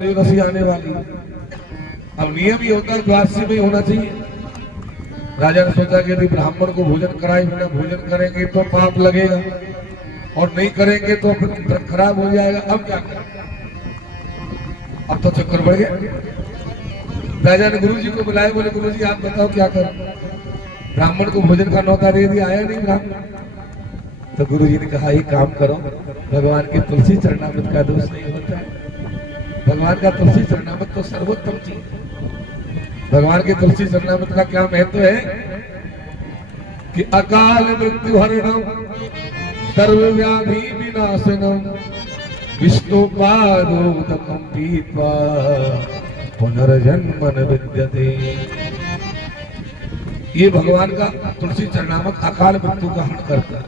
रसी आने वाली। अब नियम ये होता है द्वादशी में होना चाहिए। राजा ने सोचा कि यदि ब्राह्मण को भोजन कराए बिना भोजन करेंगे तो पाप लगेगा और नहीं करेंगे तो फिर खराब हो जाएगा। अब क्या करें? अब तो चक्कर बढ़ गया। राजा ने गुरुजी को बुलाया, बोले गुरुजी आप बताओ क्या करें? ब्राह्मण को भोजन का न्योता दे दिया, आया नहीं ब्राह्मण। तो गुरुजी ने कहा एक काम करो, भगवान के तुलसी चरणामृत का दोष नहीं होता है। भगवान का तुलसी चरणामृत तो सर्वोत्तम चीज। भगवान के तुलसी चरणामृत का क्या महत्व है कि अकाल मृत्यु हरणम सर्व व्याधि विनाशनम विष्णु पादोदकम पीत्वा पुनर्जन्म न विद्यते। ये भगवान का तुलसी चरणामृत अकाल मृत्यु का हरण करता है,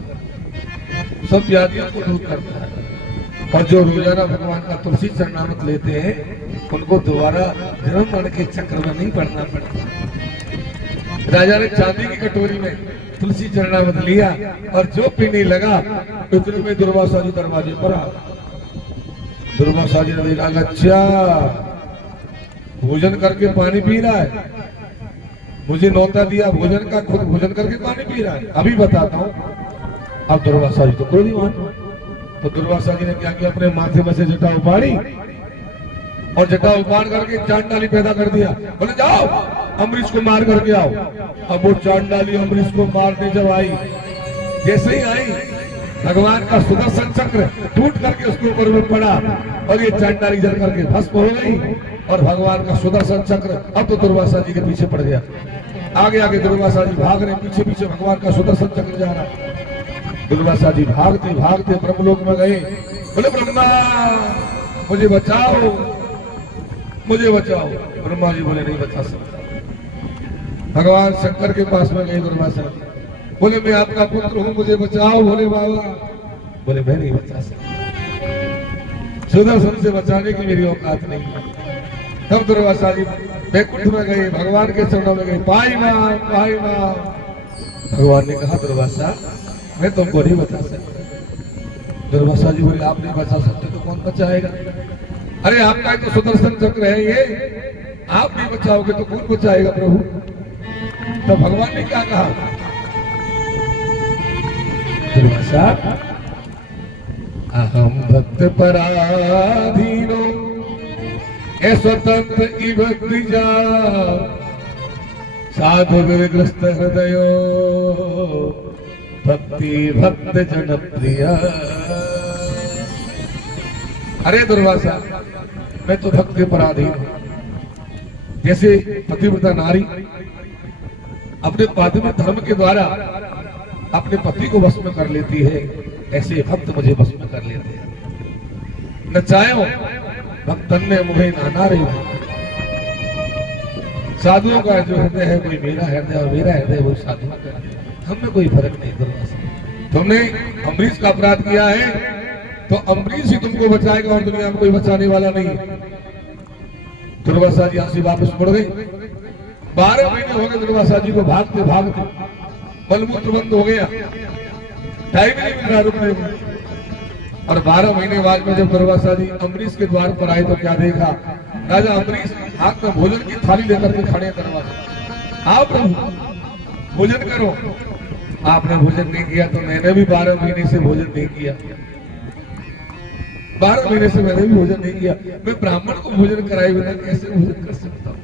सब व्याधियों को दूर करता है। और जो रोजाना भगवान का तुलसी चरणामृत लेते हैं उनको दोबारा जन्म मरण के चक्र में नहीं पड़ना पड़ता। राजा ने चांदी की कटोरी में तुलसी चरणामृत लिया और जो पीने लगा उतने में दुर्वासा जी दरवाजे पर आ। दुर्वासा जी ने देखा, अच्छा भोजन करके पानी पी रहा है, मुझे न्योता दिया भोजन का, खुद भोजन करके पानी पी रहा है, अभी बताता हूँ। अब दुर्वासा जी तो कोई नहीं मान। तो दुर्वासा जी ने क्या किया, अपने माथे में से जटा उपाड़ी और जटा उपाड़ करके चांडाली पैदा कर दिया। बोले जाओ अम्बरीश को मार करके आओ। अब वो चांडाली अम्बरीश को मारने जब आई, जैसे ही आई भगवान का सुदर्शन चक्र टूट करके उसके ऊपर में पड़ा और ये चांडाली जल करके भस्म हो गई और भगवान का सुदर्शन चक्र अब तो दुर्वासा जी के पीछे पड़ गया। आगे आगे दुर्वासा जी भाग रहे, पीछे पीछे भगवान का सुदर्शन चक्र जा रहा है। दुर्वासा जी भागते भागते ब्रह्मलोक में गए। बोले ब्रह्मा मुझे बचाओ, मुझे बचाओ। ब्रह्मा जी बोले नहीं बचा सकता। भगवान शंकर के पास में गए दुर्वासा जी, बोले मैं आपका पुत्र हूँ, मुझे बचाओ। बोले बाबा, बोले मैं नहीं बचा सकता, सुदर्शन से बचाने की मेरी औकात नहीं है। तब दुर्वासा जी बैकुंठ में गए, भगवान के चरणों में गए, पाई मां पाई मां। भगवान ने कहा दुर्वासा मैं तुमको नहीं बचा सकता। दुर्वासा जी बोले आप नहीं बचा सकते तो कौन बचाएगा? अरे आपका तो सुदर्शन चक्र है, ये आप नहीं बचाओगे तो कौन बचाएगा प्रभु? तो भगवान ने क्या कहा, दुर्वासा अहम भक्त पराधीनो स्वतंत्र इव द्विजा साधु विग्रस्त हृदयो भक्ति भक्त जनप्रिय। अरे दुर्वासा मैं तो भक्त के पराधीन हूं। जैसे पतिव्रता नारी अपने पातिव्रत धर्म के द्वारा अपने पति को वश में कर लेती है, ऐसे भक्त मुझे वश में कर लेते हैं। न चाहो भक्तन ने मुझे नाना रही। साधुओं का जो हृदय है कोई मेरा हृदय और मेरा हृदय वो साधुओं का, हमें कोई फर्क नहीं। दुर्वासा तुमने अम्बरीश का अपराध किया है तो अम्बरीश ही तुमको बचाएगा और दुनिया में कोई बचाने वाला नहीं। दुर्वासा जी यहाँ से वापस मुड़ गए। 12 महीने हो गए दुर्वासा जी को भागते भागते, बलमूत्र बंद हो गया, टाइम नहीं मिल रहा रुकने में। और 12 महीने बाद में जब दुर्वासा जी अम्बरीश के द्वार पर आए तो क्या देखा, राजा अम्बरीश हाथ में भोजन की थाली लेकर के खड़े दरवाजे। आओ प्रभु भोजन करो। आपने भोजन नहीं किया तो मैंने भी 12 महीने से भोजन नहीं किया। 12 महीने से मैंने भी भोजन नहीं किया। मैं ब्राह्मण को भोजन कराए बिना कैसे भोजन कर सकता हूँ?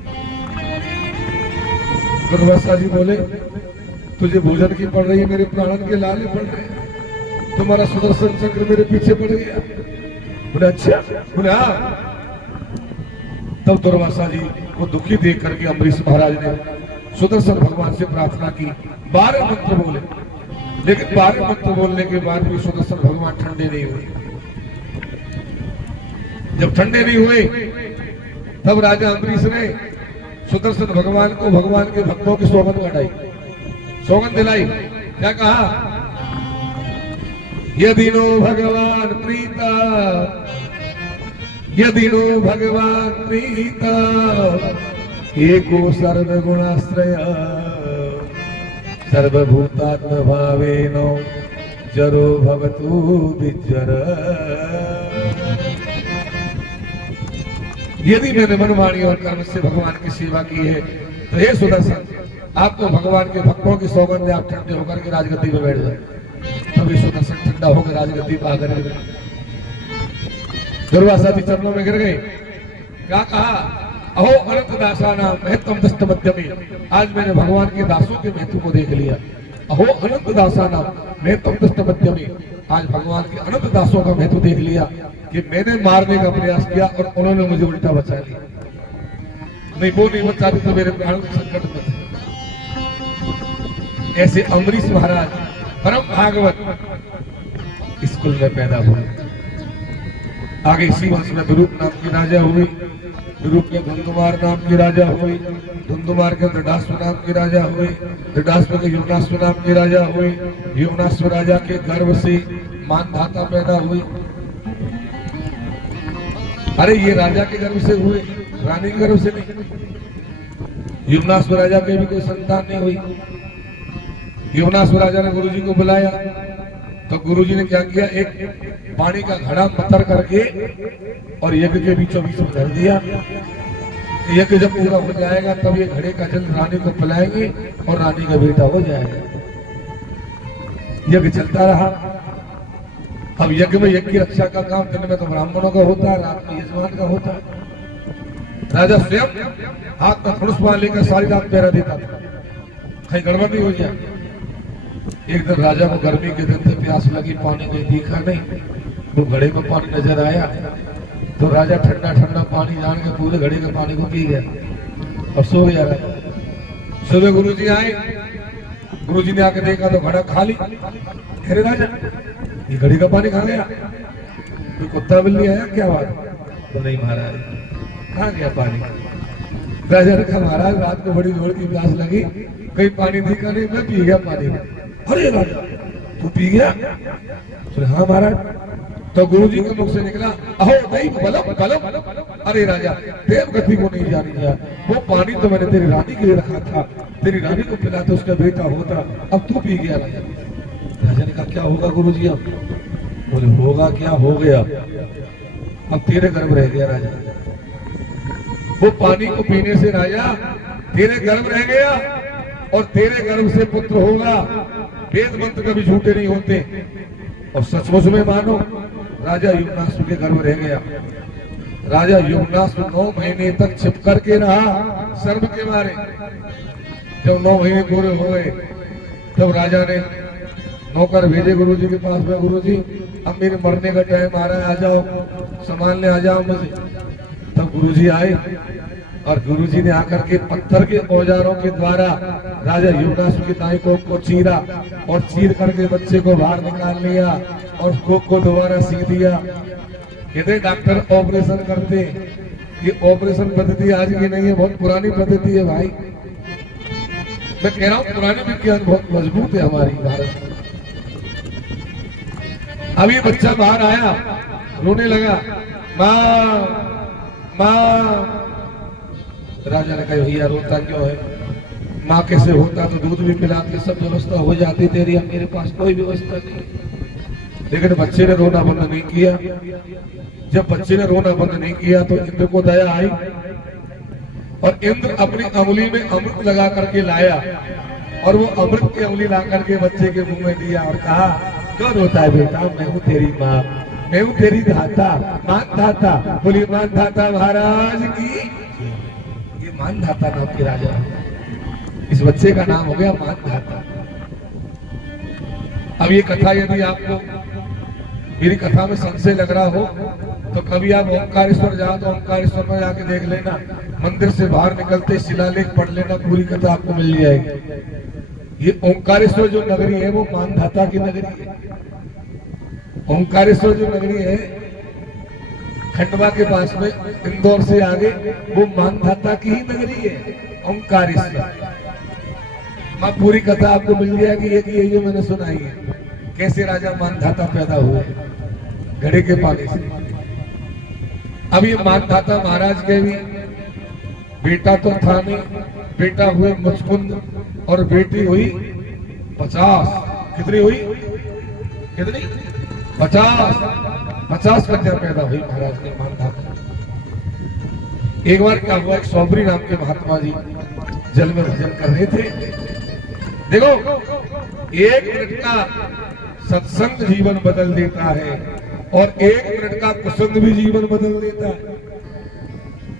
दुर्वासा जी बोले तुझे भोजन की पड़ रही है, मेरे प्राणन के लाले पड़ रहे हैं, तुम्हारा सुदर्शन चक्र मेरे पीछे पड़ गया। बोले अच्छा? बोले हाँ। तब दुर्वासा जी को दुखी देख करके अम्बरीश महाराज ने सुदर्शन भगवान से प्रार्थना की, 12 मंत्र बोले, लेकिन 12 मंत्र बोलने के बाद भी सुदर्शन भगवान ठंडे नहीं हुए। जब ठंडे नहीं हुए तब राजा अम्बरीश ने सुदर्शन भगवान को भगवान के भक्तों की सौगंध बढ़ाई, सौगंध दिलाई। क्या कहा, यदि नो भगवान प्रीता, यदि नो भगवान प्रीता एको सर्वगुणाश्रय सर्वभूतात्म भावेनो जरो भवतु विजर। यदि मैंने मनमानी और कर्म से भगवान की सेवा की है तो हे सुदर्शन, आप तो भगवान के भक्तों की सौगंध, आप ठंडे होकर के राजगद्दी पे बैठ जाए। तभी सुदर्शन ठंडा होकर राजगद्दी पर आकर दुर्वासा जी चरणों में गिर गए। क्या कहा? अहो अनंत दासा नाम महत्तम दस्त मध्यमी। आज मैंने भगवान के दासों के महत्व को देख लिया। अहो अनंत दासा नाम महत्तम दस्त मध्यमी। आज भगवान के अनंत दासों का महत्व देख लिया कि मैंने मारने का प्रयास किया और उन्होंने मुझे उल्टा बचा लिया। नहीं, वो नहीं बचाते तो मेरे प्राण संकट में थे। ऐसे अम्बरीश महाराज परम भागवत स्कूल में पैदा हुए। आगे इसी वंश में दुरूप नाम की राजा हुई। दुरूप में धुंधुमार नाम की राजा हुई। धुंधुमार के दृढ़ास्व नाम की राजा हुई। दृढ़ास्व के यमुनास्व नाम की राजा हुई। यमुनास्व राजा के गर्भ से मानधाता पैदा हुई। अरे ये राजा के गर्भ से हुए, रानी के गर्भ से नहीं। यमुनास्व राजा के भी कोई संतान नहीं हुई। यमुनास्व राजा ने गुरुजी को बुलाया तो गुरुजी ने क्या किया? एक पानी का घड़ा पत्थर करके और यज्ञ के बीचों बीच में धर दिया। यज्ञ जब पूरा हो जाएगा तब ये घड़े का जल रानी को पिलाएंगे और रानी का बेटा हो जाएगा। यज्ञ चलता रहा। अब यज्ञ में यज्ञ की रक्षा का काम दिन में तो ब्राह्मणों का होता है, रात में यजमान का होता है। राजा स्वयं हाथ में धनुष बाण लेकर सारी रात पहरा देता था, कहीं गड़बड़ नहीं हो गया। एक दिन राजा को गर्मी के दिन थे, प्यास लगी, पानी नहीं दिखा नहीं, तो घड़े में पानी नजर आया तो राजा ठंडा ठंडा पानी जान के पूरे घड़े के पानी को पी गया और सो गया। सुबह गुरुजी आए, गुरुजी ने आके देखा तो घड़ा खाली। अरे राजा, ये घड़ी का पानी कहाँ गया? कोई कुत्ता बिल्ली आया क्या बात? तो नहीं महाराज, कहाँ गया पानी? राजा ने कहा महाराज रात को बड़ी जोर की प्यास लगी, कहीं पानी दिखा नहीं, मैं पी गया पानी। अरे राजा, तू पी गया? तो हाँ महाराज। तो गुरुजी के मुख से निकला, अहो नहीं बलम बलम। अरे राजा, देव गति को नहीं जानी जा, वो पानी तो मैंने तेरी रानी के लिए रखा था, तेरी रानी को पिला तो उसका बेटा होता, अब तू पी गया। राजा ने कहा क्या होगा गुरुजी? अब बोले होगा क्या, हो गया, अब तेरे गर्भ रह गया। राजा, वो पानी को पीने से राजा तेरे गर्भ रह गया और तेरे गर्भ से पुत्र होगा। वेद मंत्र कभी झूठे नहीं होते। और सचमुच में मानो, राजा यमुनास्व के गर्भ रह गया। राजा यमुनास्व 9 महीने तक छिप करके रहा सर्प के मारे। जब 9 महीने पूरे हो गए तब राजा ने नौकर भेजे गुरुजी के पास में, गुरुजी अब मेरे मरने का टाइम आ रहा है, आ जाओ संभालने, आ जाओ मुझे। तब गुरुजी आए और गुरुजी ने आकर के पत्थर के औजारों के द्वारा राजा यमुनास्व की दाई कोख को चीरा और चीर करके बच्चे को बाहर निकाल लिया और कोख को दोबारा सी दिया। कहते डॉक्टर ऑपरेशन करते, ये ऑपरेशन पद्धति आज की नहीं है, बहुत पुरानी पद्धति है भाई। मैं कह रहा हूँ पुरानी विज्ञान बहुत मजबूत है हमारी भारत में। अब ये बच्चा बाहर आया, रोने लगा, माँ माँ। राजा ने कहा भैया रोता क्यों है? माँ कैसे होता तो दूध भी पिलाती, सब व्यवस्था हो जाती तेरी, अब मेरे पास कोई व्यवस्था नहीं। लेकिन बच्चे ने रोना बंद नहीं किया। जब बच्चे ने रोना बंद नहीं किया तो इंद्र को दया आई और इंद्र अपनी अंगुली में अमृत लगा करके लाया और वो अमृत की अंगुली ला करके बच्चे के मुंह में दिया और कहा क्यों रोता है बेटा? मैं हूँ तेरी माँ, मैं हूँ तेरी धाता, मान धाता। बोली मान धाता महाराज की। ये मान धाता नाम के राजा, इस बच्चे का नाम हो गया मान धाता। अब ये कथा यदि आपको मेरी कथा में संशय लग रहा हो तो कभी आप ओंकारेश्वर जाओ तो ओंकारेश्वर में जाके देख लेना, मंदिर से बाहर निकलते शिलालेख पढ़ लेना, पूरी कथा आपको मिल जाएगी। ये ओंकारेश्वर जो नगरी है वो मानधाता की नगरी है। ओंकारेश्वर जो नगरी है खंडवा के पास में, इंदौर से आगे, वो मानधाता की ही नगरी है ओंकारेश्वर। मैं पूरी कथा आपको मिल जाएगी, ये मैंने सुनाई है कैसे राजा मानधाता पैदा हुए घड़े के पानी से। अब ये मानधाता महाराज के भी बेटा तो था नहीं, बेटा हुए मुचकुंद और बेटी हुई 50। कितनी हुई? कितनी? 50 कन्या पैदा हुई महाराज के मानधाता। एक बार क्या हुआ, एक सौबरी नाम के महात्मा जी जल में भजन कर रहे थे। देखो, 1 मिनट का सत्संग जीवन बदल देता है और 1 मिनट का कुसंग भी जीवन बदल देता है।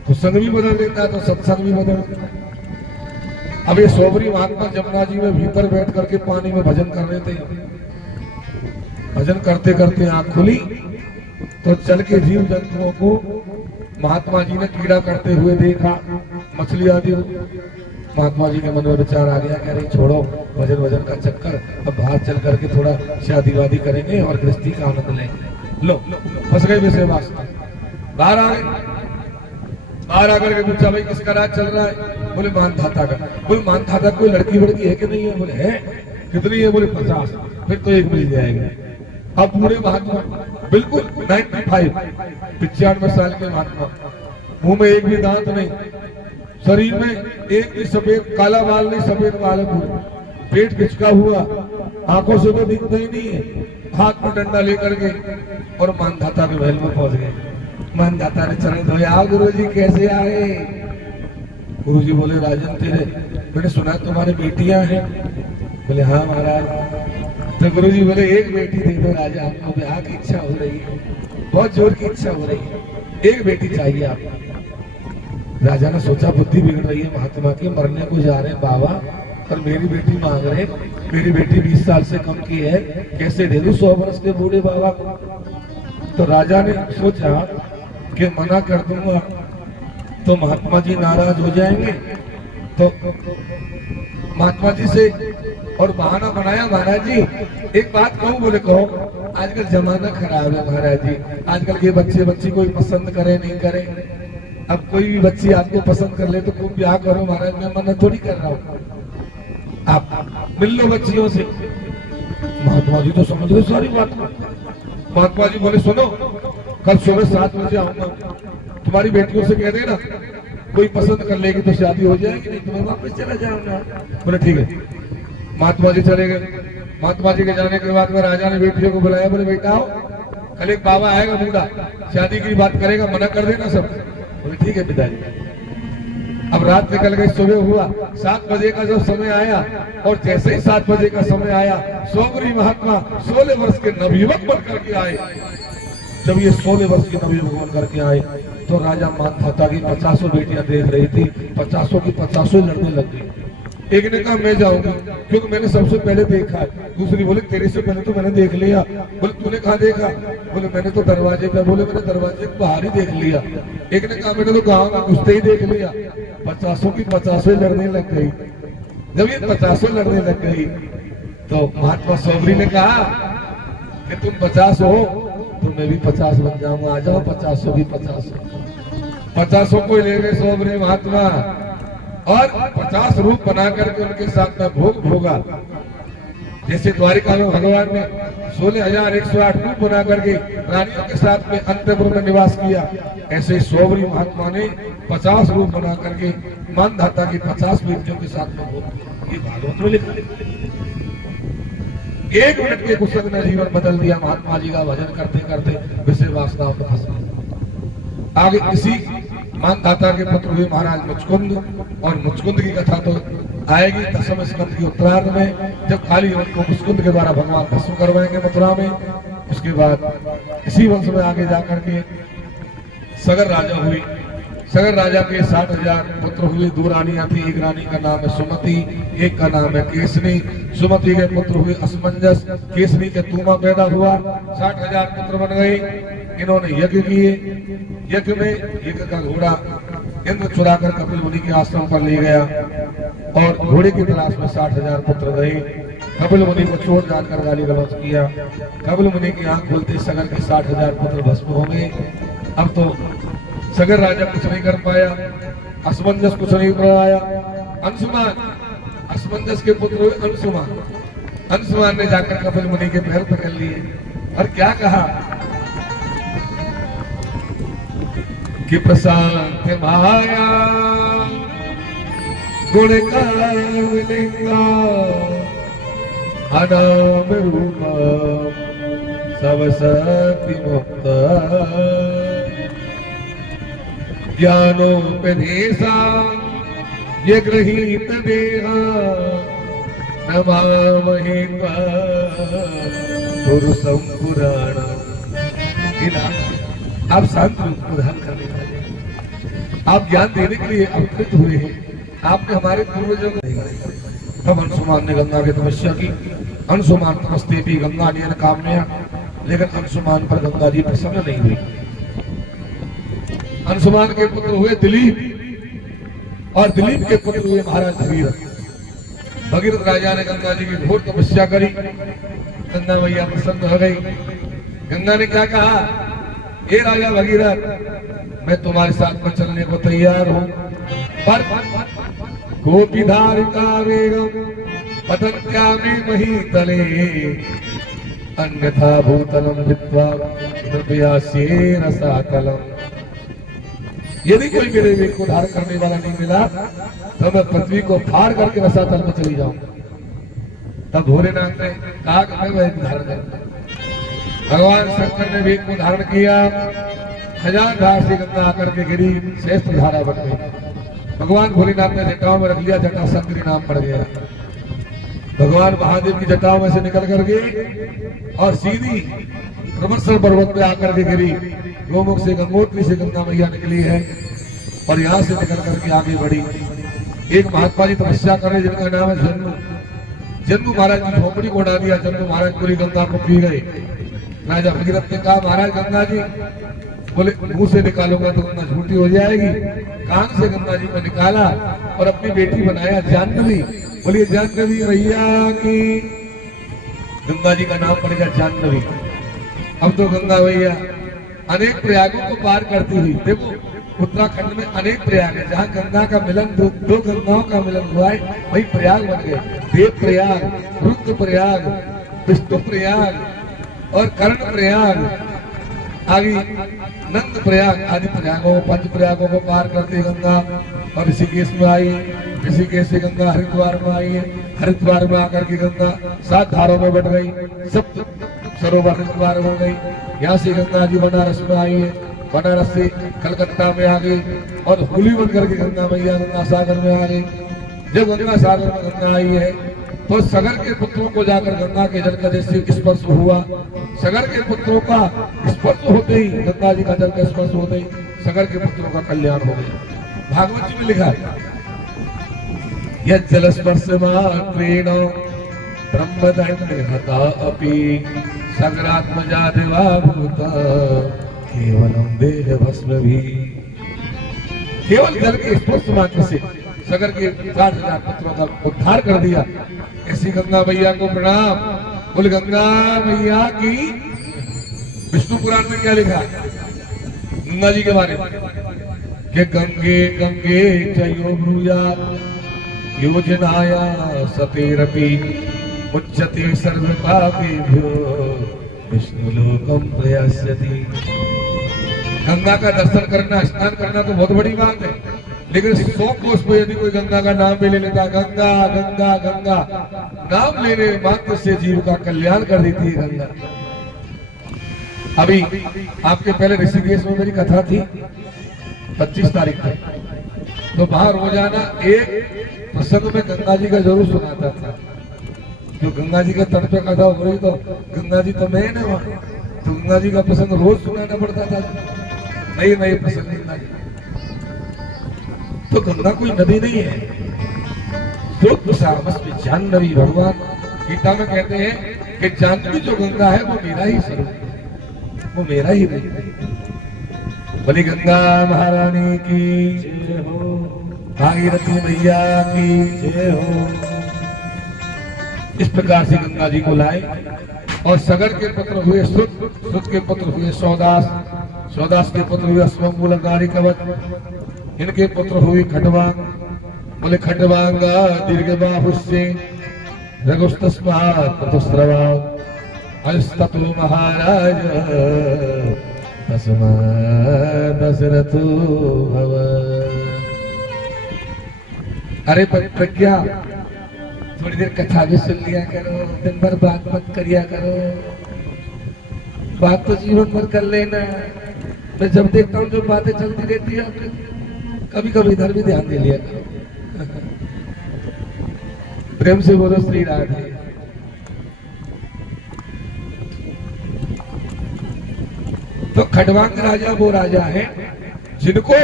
कुसंग भी बदल देता है तो सत्संग भी बदल देता है। अब ये सौबरी महात्मा जमुना जी में भीतर बैठ करके पानी में भजन कर रहे थे। भजन करते करते आंख खुली तो चल के जीव जंतुओं को महात्मा जी ने कीड़ा करते हुए देखा, मछली आदि। महात्मा जी के मन में विचार आ गया, कह रहे छोड़ो भजन भजन का चक्कर, अब बाहर चल करके थोड़ा शादी वादी करेंगे और गृहस्थी का आनंद लेंगे। लो फंस गए विषय वास्ता। बाहर आ गए, बाहर आकर के पूछा, भाई किसका राज चल रहा है? बोले मानधाता का। बोले मानधाता कोई लड़की वड़की है कि नहीं है? बोले है। कितनी है? बोले 50। फिर तो एक मिल जाएगा। अब पूरे महात्मा बिल्कुल 95 साल के महात्मा, मुंह में एक भी दांत नहीं, शरीर में एक भी सफेद काला बाल नहीं, सफेद बाल है पूरा, पेट खिंचका हुआ, आंखों से तो दिखता ही नहीं है, हाथ में डंडा लेकर के और मानधाता के महल में पहुंच गए। मानधाता ने चरण धोया, गुरुजी कैसे आए? गुरुजी बोले, राजन तेरे मैंने सुना तुम्हारी बेटियां हैं। बोले हाँ महाराज। तो गुरुजी बोले, एक बेटी दे दो राजा, हमको ब्याह की इच्छा हो रही है, बहुत जोर की इच्छा हो रही है, एक बेटी चाहिए आपको। राजा ने सोचा बुद्धि बिगड़ रही है महात्मा की, मरने को जा रहे हैं बाबा और मेरी बेटी मांग रहे, मेरी बेटी 20 साल से कम की है, कैसे दे दूं 100 वर्ष के बूढ़े बाबा को? तो राजा ने सोचा कि मना कर दूंगा तो महात्मा जी नाराज हो जाएंगे, तो महात्मा जी से और बहाना बनाया, महाराज जी एक बात कहूं? बोले कहो। आजकल जमाना खराब है महाराज जी, आजकल के बच्ची कोई पसंद करे नहीं करे, अब कोई भी बच्ची आपको पसंद कर ले तो तुम ब्याह करो महाराज, मैं मना थोड़ी कर रहा हूँ, आप मिल लो बच्चियों से। महात्मा जी तो समझ गए सारी बात। महात्मा जी बोले, सुनो कल सुबह 7 बजे आऊंगा, तुम्हारी बेटियों से कह देना कोई पसंद कर लेगी तो शादी हो जाएगी, नहीं तो मैं वापस चला जाऊंगा। बोले ठीक है। महात्मा जी चले गए। महात्मा जी के जाने के बाद में राजा ने बेटियों को बुलाया, बोले बेटा आओ, कल एक बाबा आएगा बूढ़ा, शादी की बात करेगा, मना कर देना सब। बोले ठीक है पिताजी। अब रात निकल गई, सुबह हुआ, 7 बजे का जब समय आया और जैसे ही 7 बजे का समय आया, सौबरी महात्मा 16 वर्ष के नवयुवक बन करके आए। जब ये 16 वर्ष के नवयुवक बन करके आए तो राजा मानधाता की 50 बेटियां देख रही थी, 50 की 50 लड़ने लग गई। एक ने कहा मैं जाऊंगी क्योंकि मैंने सबसे पहले देखा है। दूसरी बोले तेरे से पहले तो मैंने देख लिया। बोले तूने कहा देखा? बोले मैंने तो दरवाजे पे। बोले मैंने दरवाजे के बाहर ही देख लिया। एक ने कहा मैंने तो गांव में घुसते ही देख लिया। 50 की 50 लड़ने लग गई। जब ये 50 लड़ने लग गई तो महात्मा सौबरी ने कहा कि तुम 50 हो तो मैं भी 50 बन जाऊंगा, आ जाओ 50 की 50 को ले गए सौबरी महात्मा और 50 रूप बना करके उनके साथ में भोग भोगा। जैसे द्वारिका में भगवान ने 16,108 रूप बना करके रानियों के साथ में अंतपुर में निवास किया, ऐसे सौबरी महात्मा ने 50 रूप बना करके मानधाता की 50 बेटियों के साथ में भोग। ये भागवत में लिखा है। 1 मिनट के कुसंग ने जीवन बदल दिया महात्मा जी का भजन करते करते विषय वासनाओं में फंस गए। आगे इसी मानधाता के पुत्र हुए महाराज मुचकुंद, और मुचकुंद की कथा तो आएगी 10वें स्कंद की उत्तरार्ध में, जब खाली उनको मुचकुंद के द्वारा भगवान भस्म करवाएंगे मथुरा में। उसके बाद इसी वंश में आगे जाकर के सगर राजा हुई। सगर राजा के 60,000 पुत्र हुए। 2 रानियां थी, एक रानी का नाम है सुमति, एक का नाम है केसनी। सुमति के पुत्र हुए असमंजस, केसनी के तूमा पैदा हुआ। 60,000 पुत्र बन गए। इन्होंने यज्ञ किए। यज्ञ में यज्ञ का घोड़ा इंद्र चुराकर कपिल मुनि के आश्रम पर ले गया और घोड़े की तलाश में 60,000 पुत्र गए। कपिल मुनि को चोर जानकर गाली गलौज किया। कपिल मुनि की आंख खुलते सगर के 60,000 पुत्र भस्म हो गए। अब तो सगर राजा कुछ नहीं कर पाया, असमंजस कुछ नहीं कर पाया। अंशुमान, असमंजस के पुत्र हुए अंशुमान। अंशुमान ने जाकर कपिल मुनि के पैर पकड़ लिए और क्या कहा कि प्रशांत माया गुण लिंगा अनाम रूप सब शक्ति मुक्त। ज्ञानोपदेशा ये गृहीत देहा नमामहे पुरुषं पुराणम्। आप शांत रूप को धारण करने वाले, आप ज्ञान देने के लिए अवतरित हुए हैं। आपने हमारे पूर्वजों को तब अंशुमान ने गंगा की तपस्या की। अंशुमान तपस्ते भी गंगा ने कामया, लेकिन अंशुमान पर गंगा जी प्रसन्न नहीं हुई। अंशुमान के पुत्र हुए दिलीप, और दिलीप के पुत्र हुए महाराज भगीरथ। भगीरथ राजा ने गंगा जी की घोर तपस्या करी। गंगा मैया प्रसन्न हो गई। गंगा ने क्या कहा, हे राजा भगीरथ, मैं तुम्हारे साथ में चलने को तैयार हूं, पर गोपी धारिता वेगम पतंत्यामि महीतले अन्यथा भूतलम विद्वा कृपयास्येन साकलम। यदि कोई मेरे वेग को धारण करने वाला नहीं मिला तो मैं पृथ्वी को फाड़ करके रसातल में चली जाऊंगा। तब भोलेनाथ ने कहा कि मैं वेग धारण करूंगा। भगवान शंकर ने वेग को धारण किया। हजार धार से गंगा आकर के गिरी, श्रेष्ठ धारा बन गई। भगवान भोलेनाथ ने जटाओं में रख लिया, जटा शंकरी नाम पड़ गया। भगवान महादेव की जटाओं में से निकल कर गए और सीधी प्रमर्शन पर्वत पे आकर के गिरी। गोमुख से गंगोत्री से गंगा मैया निकली है और यहाँ से निकल करके आगे बढ़ी। एक महात्मा जी तपस्या कर रहे जिनका नाम है जन्मू। जन्मू महाराज की झोपड़ी को उड़ा दिया। जन्मू महाराज पूरी गंगा को पी गए। राजा भगीरथ ने कहा, महाराज गंगा जी, बोले मुंह से निकालूंगा तो गंगा झूठी हो जाएगी। कान से गंगा जी को निकाला और अपनी बेटी बनाया जाह्नवी। बोलिए जाह्नवी मैया की। गंगा जी का नाम पड़ गया जाह्नवी। अब तो गंगा मैया अनेक प्रयागों को पार करती हुई, देखो उत्तराखंड में अनेक प्रयाग है, जहाँ गंगा का मिलन दो गंगाओं का मिलन हुआ है, वही प्रयाग बन गए। देव प्रयाग, रुद्र प्रयाग, विष्णु प्रयाग और कर्ण प्रयाग, आगे नंद प्रयाग आदि प्रयागों, पंच प्रयागों को पार करते गंगा और ऋषिकेश में आई। ऋषिकेश से गंगा हरिद्वार में आई है। हरिद्वार में आकर के गंगा 7 धारों में बट गई। सप्त सरोवर हरिद्वार हो गई। यहाँ से गंगा जी बनारस में आई है। बनारस से कलकत्ता में आ गई और हुली बन करके गंगा मैया गंगा सागर में आ गई। जब गंगा सागर में गंगा आई है तो सगर के पुत्रों को जाकर गंगा के जल का जैसे स्पर्श हुआ। सगर के पुत्रों का स्पर्श होते ही, गंगा जी का जल का स्पर्श होते ही सगर के पुत्रों का कल्याण हो गया। भागवत जी में लिखा है, यह जल स्पर्श मात्रेण ब्रह्मदंड हता अपि सगरात्मजा देवा भूता केवलम देह भस्म भी। केवल जल के स्पर्श मात्र से सगर के 60,000 पुत्रों का उद्धार कर दिया। ऐसी गंगा मैया को प्रणाम। बोल गंगा मैया की। विष्णु पुराण में क्या लिखा गंगा जी के बारे में, कि गंगे गंगे चयो ब्रूयात् योजनाया सतेरपि उच्यते सर्व पापेभ्यो विष्णु लोकम प्रयास्यति। गंगा का दर्शन करना, स्नान करना तो बहुत बड़ी बात है, लेकिन 100 कोस पे यदि कोई गंगा का नाम भी ले लेता, गंगा गंगा गंगा नाम लेने मात्र से जीव का कल्याण कर देती है गंगा। अभी आपके पहले ऋषिकेश में मेरी कथा थी 25 तारीख तक, तो वहां रोजाना एक प्रसंग में गंगा जी का जरूर सुनाता था। जो गंगा जी के तट पे कथा हो रही तो गंगा जी तो मेन है वहां, तो गंगा जी का प्रसंग रोज सुनाना पड़ता था। नई प्रसंग गंगा जी। तो गंगा कोई नदी नहीं है, जाह्नवी। भगवान गीता में कहते हैं कि जाह्नवी जो गंगा है वो मेरा ही स्वरूप है, वो मेरा ही रूप है। बोली गंगा महारानी की जय हो, भागीरथी मैया की जय हो। इस प्रकार से गंगा जी को लाए और सगर के पुत्र हुए श्रुत, श्रुत के पुत्र हुए सौदास, सौदास के पुत्र हुए अश्वमूल गारी कवच, इनके पुत्र हुए खटवांग। बोले खटवांगा दीर्घ बाहुष्य रघुस्तस्मात् चतुस्रवा अस्तु महाराज तस्मात् दशरथो भव। अरे प्रज्ञा, थोड़ी देर कथा भी सुन लिया करो, दिन भर बात मत करिया करो। बात तो जीवन भर कर लेना, मैं जब देखता हूँ जो बातें चलती रहती है कभी कभी इधर भी ध्यान दे लिया करो। प्रेम से बोलो श्री राधे। तो खटवांग राजा वो राजा है जिनको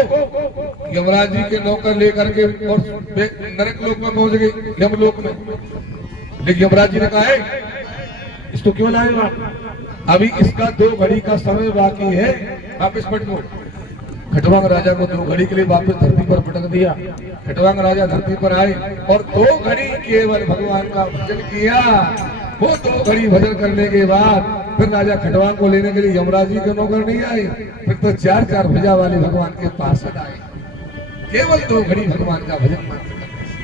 यमराज जी के नौकर लेकर के और नरक लोक में पहुंच गए, यमलोक में। लेकिन यमराज जी ने कहा है इसको क्यों लाए वहां, अभी इसका 2 घड़ी का समय बाकी है, वापिस पटको। खटवांग राजा को 2 घड़ी के लिए वापस धरती पर पटक दिया। खटवांग राजा धरती पर आए और 2 घड़ी केवल भगवान का भजन किया। वो 2 घड़ी भजन करने के बाद फिर राजा खटवांग को लेने के लिए यमराज जी के नौकर नहीं आए, फिर तो 4-4 भुजा वाले भगवान के पास आए। केवल 2 घड़ी भगवान का भजन मात्र करने से।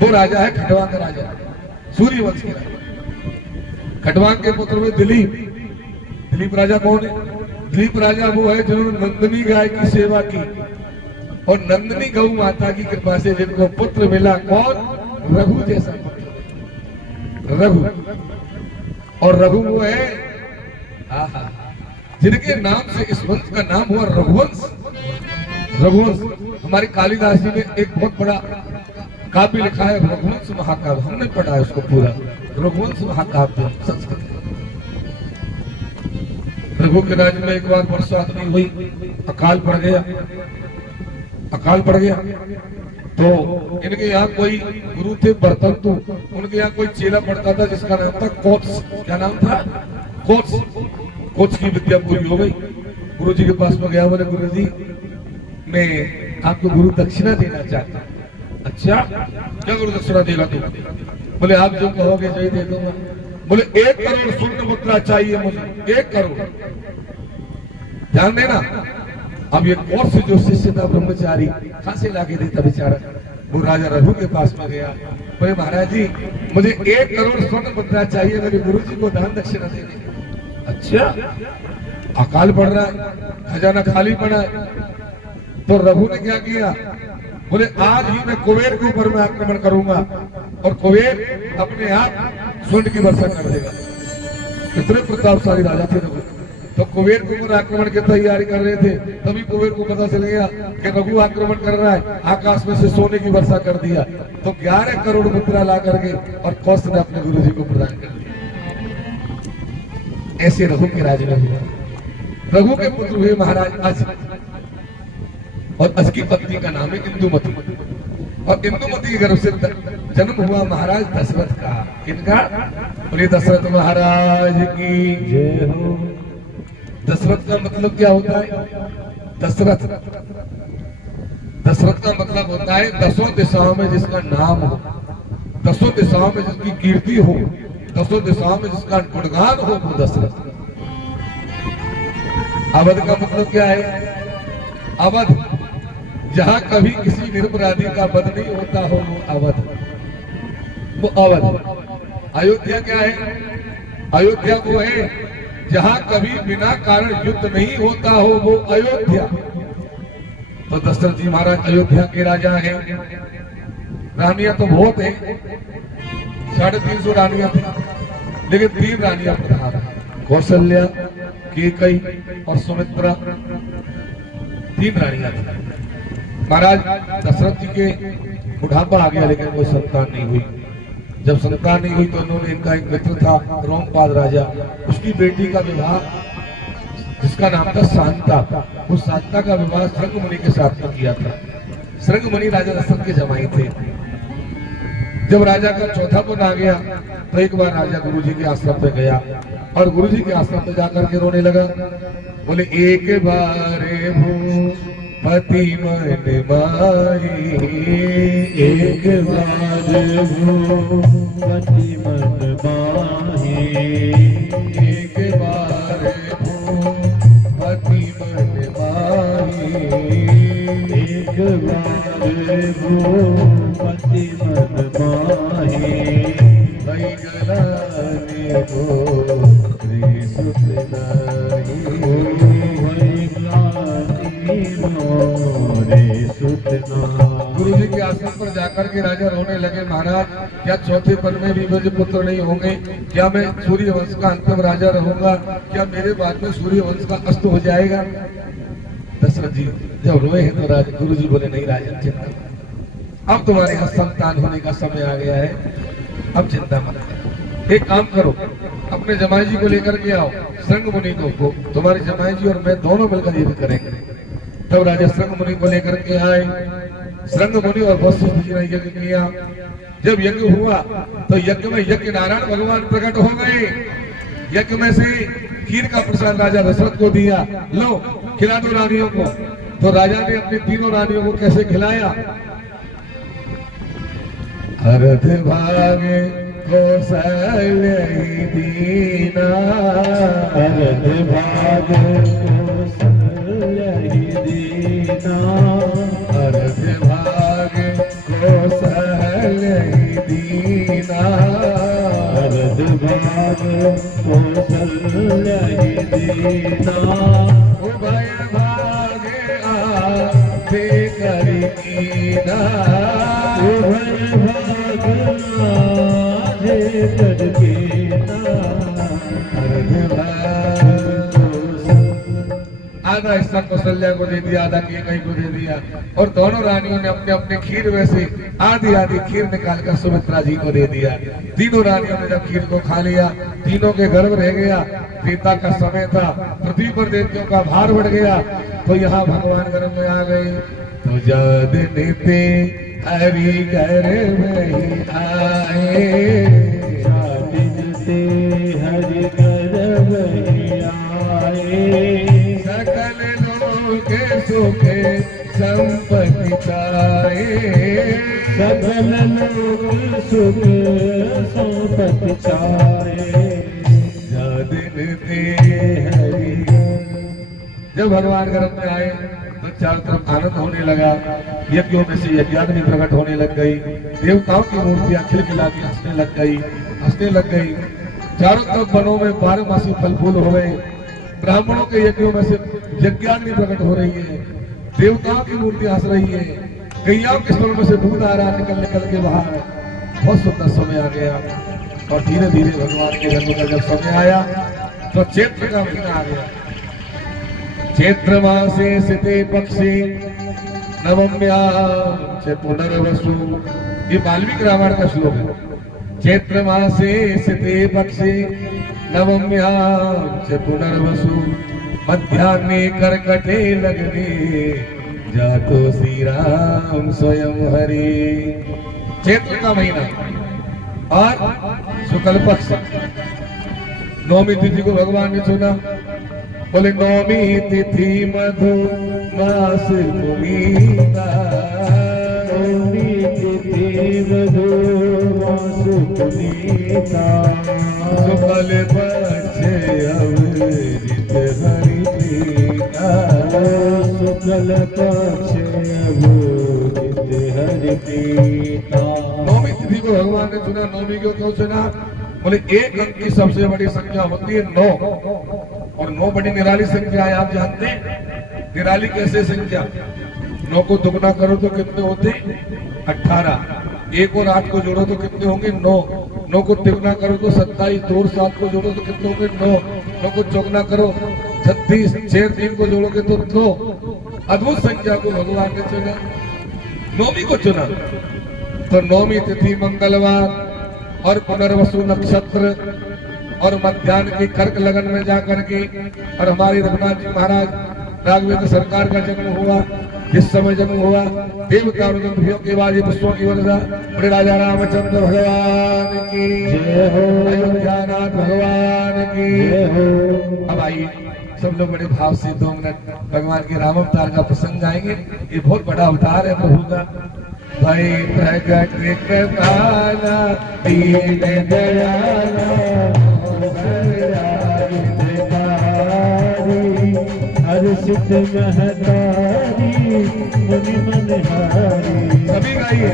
वो राजा है खटवांग राजा, सूर्यवंश के राजा। खटवांग के पुत्र में दिलीप। दिलीप राजा कौन है? दिलीप राजा वो है जिन्होंने नंदिनी गाय की सेवा की और नंदिनी गौ माता की कृपा से जिनको पुत्र मिला। कौन? रघु जैसा पुत्र, रघु। और रघु वो है जिनके नाम से इस वंश का नाम हुआ रघुवंश। रघुवंश हमारे कालिदास जी ने एक बहुत बड़ा काव्य लिखा है, रघुवंश महाकाव्य। हमने पढ़ा है उसको पूरा, रघुवंश महाकाव्य संस्कृत। रघु के राज्य में एक बार बरसात नहीं हुई, अकाल पड़ गया। अकाल पड़ गया तो इनके यहाँ कोई गुरु थे बर्तंतु, उनके यहाँ कोई चेला पढ़ता था जिसका नाम था कोत्स। क्या नाम था? कोत्स। कोत्स की विद्या पूरी हो गई। गुरु जी के पास में गया, बोले गुरु जी मैं आपको गुरु दक्षिणा देना चाहता हूँ। अच्छा क्या गुरु दक्षिणा देगा तू? बोले आप जो कहोगे सही दे दूंगा। बोले 1 करोड़ स्वर्ण मुद्रा चाहिए मुझे, 1 करोड़। ध्यान देना, अब ये कोर्स जो शिष्य था ब्रह्मचारी कहां से लाके देता बेचारा। वो राजा रघु के पास में गया, बोले महाराज जी मुझे 1 करोड़ स्वर्ण मुद्रा चाहिए मेरे गुरु जी को दान दक्षिणा देने। अच्छा अकाल पड़ रहा है, खजाना खाली पड़ा है। तो रघु ने क्या किया? बोले आज ही मैं कुबेर के ऊपर में आक्रमण करूंगा और कुबेर अपने आप स्वर्ण की वर्षा कर देगा। कितने प्रतापशाली राजा थे रघु। तो कुबेर के ऊपर आक्रमण की तैयारी कर रहे थे, तभी कुबेर को पता चल गया कि रघु आक्रमण कर रहा है। आकाश में से सोने की वर्षा कर दिया। तो 11 करोड़ मुद्रा ला करके और कौशल ने अपने गुरु जी को प्रदान कर दिया। ऐसे रघु के राज्य में हुआ। रघु के पुत्र हुए महाराज अज, और अज की पत्नी का नाम है इंदुमती। और इंदुमती के गर्भ से जन्म हुआ महाराज दशरथ का। किनका? बोले दशरथ महाराज की जय हो। दशरथ का मतलब क्या होता है? दशरथ, दशरथ का मतलब होता है 10 दिशाओं में जिसका नाम हो, 10 दिशाओं में जिसकी कीर्ति हो, 10 दिशाओं में जिसका गुणगान हो, वो दशरथ। अवध का मतलब क्या है? अवध जहां कभी किसी निरपराधी का वध नहीं होता हो, वो अवध, वो अवध। अयोध्या क्या है? अयोध्या वो है जहां कभी बिना कारण युद्ध नहीं होता हो, वो अयोध्या। तो दशरथ जी महाराज अयोध्या के राजा हैं। रानियां तो बहुत हैं, 350 रानियां थी, लेकिन 3 रानियां प्रधान हैं, कौशल्या, कैकेयी और सुमित्रा। 3 रानियां थी। महाराज दशरथ जी के बुढ़ापा आ गया, लेकिन कोई संतान नहीं हुई। जब संतान नहीं हुई तो उन्होंने, इनका एक मित्र था रोमपाद राजा, उसकी बेटी का विवाह, जिसका नाम था शांता, उस शांता का विवाह श्रृंगमुनि के साथ में किया था। श्रृंगमुनि राजा दशरथ के जमाई थे। जब राजा का चौथा पुत्र आ गया तो एक बार राजा गुरु जी के आश्रम पे गया और गुरु जी के आश्रम पे जाकर के रोने लगा। बोले एक बार पति मन माही, एक बार पति मन माही, एक बार पति मन माही, एक बार पति मन माही। भई गलाने को सुख नाही, गुरु जी के आश्रम पर जाकर के राजा रोने लगे। महाराज क्या चौथे पद में भी मुझे पुत्र नहीं होंगे? क्या मैं सूर्य वंश का अंतिम राजा रहूंगा? क्या मेरे बाद में सूर्य वंश का अस्त हो जाएगा? दशरथ जी जब रोए हैं तो गुरु जी बोले नहीं राजन चिंता मत, अब तुम्हारे यहाँ संतान होने का समय आ गया है, अब चिंता मत करो। एक काम करो, अपने जमाई जी को लेकर के आओ, श्रृंग मुनि को तुम्हारे जमाई जी और मैं दोनों मिलकर ये करेंगे। तब राजा श्रृंग मुनि को लेकर के आए। श्रृंग मुनि और वशिष्ठ जी ने यज्ञ किया। जब यज्ञ हुआ तो यज्ञ में यज्ञ नारायण भगवान प्रकट हो गए। यज्ञ में से खीर का प्रसाद राजा दशरथ को दिया, लो खिला दो रानियों को। तो राजा ने अपनी तीनों रानियों को कैसे खिलाया? अर्ध भागे कौशल्य दीना, अर्ध भागे कौशल्य दीना, अर्ध भागे कौशल्य दीना, अर्ध भागे कौशल्य दीना, उभय भागे आते करी कीना, उभय भागे आते करी कीना, अर्ध भागे आधा हिस्सा कौशल्या को दे दिया, आधा केकई को दे दिया, और दोनों रानियों ने अपने अपने खीर में से आधी आधी खीर निकालकर सुमित्रा जी को दे दिया। तीनों रानियों ने जब खीर को खा लिया, तीनों के गर्भ रह गया। पिता का समय था, पृथ्वी पर देवतियों का भार बढ़ गया, तो यहाँ भगवान गर्भ में आ गए। तो जब नीति हरि घर में आए, हरि गर्भ आए, सकल लोक सुखे संपत्ति पाए, सकल लोक सुख संपत्ति चाहे, हरि। जब भगवान गर्भ में आए तो चारों तरफ आनंद होने लगा। यज्ञों में से यज्ञाग्नि प्रकट होने लग गई। देवताओं की मूर्तियां खिलखिला के हंसने लग गई। चारों तरफ वनों में 12 मासी फल फूल हो गए। ब्राह्मणों के यज्ञों में से यज्ञाग्नि प्रकट हो रही है। देवताओं की मूर्ति हंस रही है। गैयाओं के स्तनों में से दूध आ रहा निकल के बाहर। बहुत सुंदर समय आ गया। और धीरे धीरे भगवान के जन्म का जब समय आया तो चैत्र का महीना आ गया। चैत्र मासे सिते पक्षे नवम्यां च पुनर्वसु, ये वाल्मीकि रामायण का श्लोक है। चैत्र मासे सिते पक्षे नवम्यां च पुनर्वसु, मध्याह्ने कर्कटे लग्ने जातो श्री राम स्वयं हरि। चैत्र का महीना और शुक्ल पक्ष, नौमी तिथि को भगवान ने चुना। बोले नौमी तिथि मधु मास पुनीता, नौमी तिथि मधु मास पुनीता, शुक्ल पक्ष अवृत हरि प्रीता, शुक्ल पक्ष अवृत हरि प्रीता। नौमी तिथि को भगवान ने चुना। नौमी को क्यों चुना? बोले एक अंक की सबसे बड़ी संख्या होती है 9, और 9 बड़ी निराली संख्या है। आप जानते हैं निराली कैसे संख्या? 9 को दुगना करो तो कितने होते? 18। 1 और 8 को जोड़ो तो कितने होंगे? 9। 9 को तिगुना करो तो 27। 2 और 7 को जोड़ो तो कितने होंगे? 9। 9 को चौगुना करो 36। 6 और 3 को जोड़ोगे तो 9। अद्भुत संख्या को भगवान ने चुना, नौमी को चुना। तो नौमी तिथि मंगलवार और पुनर्वसु नक्षत्र और मध्याह्न की कर्क लगन में जाकर के, और हमारे रघुनाथ जी महाराज राघवेंद्र सरकार का जन्म हुआ। जिस समय जन्म हुआ देवता और गंधर्वों के बाद पुष्पों की वर्षा। बड़े राजा रामचंद्र भगवान की जय हो, अयोध्यानाथ भगवान की जय हो। अब आइए सब लोग बड़े भाव से 2 मिनट भगवान के राम अवतार का प्रसंग गाएंगे। ये बहुत बड़ा अवतार है प्रभु का। भाई प्रगट कृपाला दीन दयाला हर्षित महतारी मुनि मनहारी, सभी गाइए।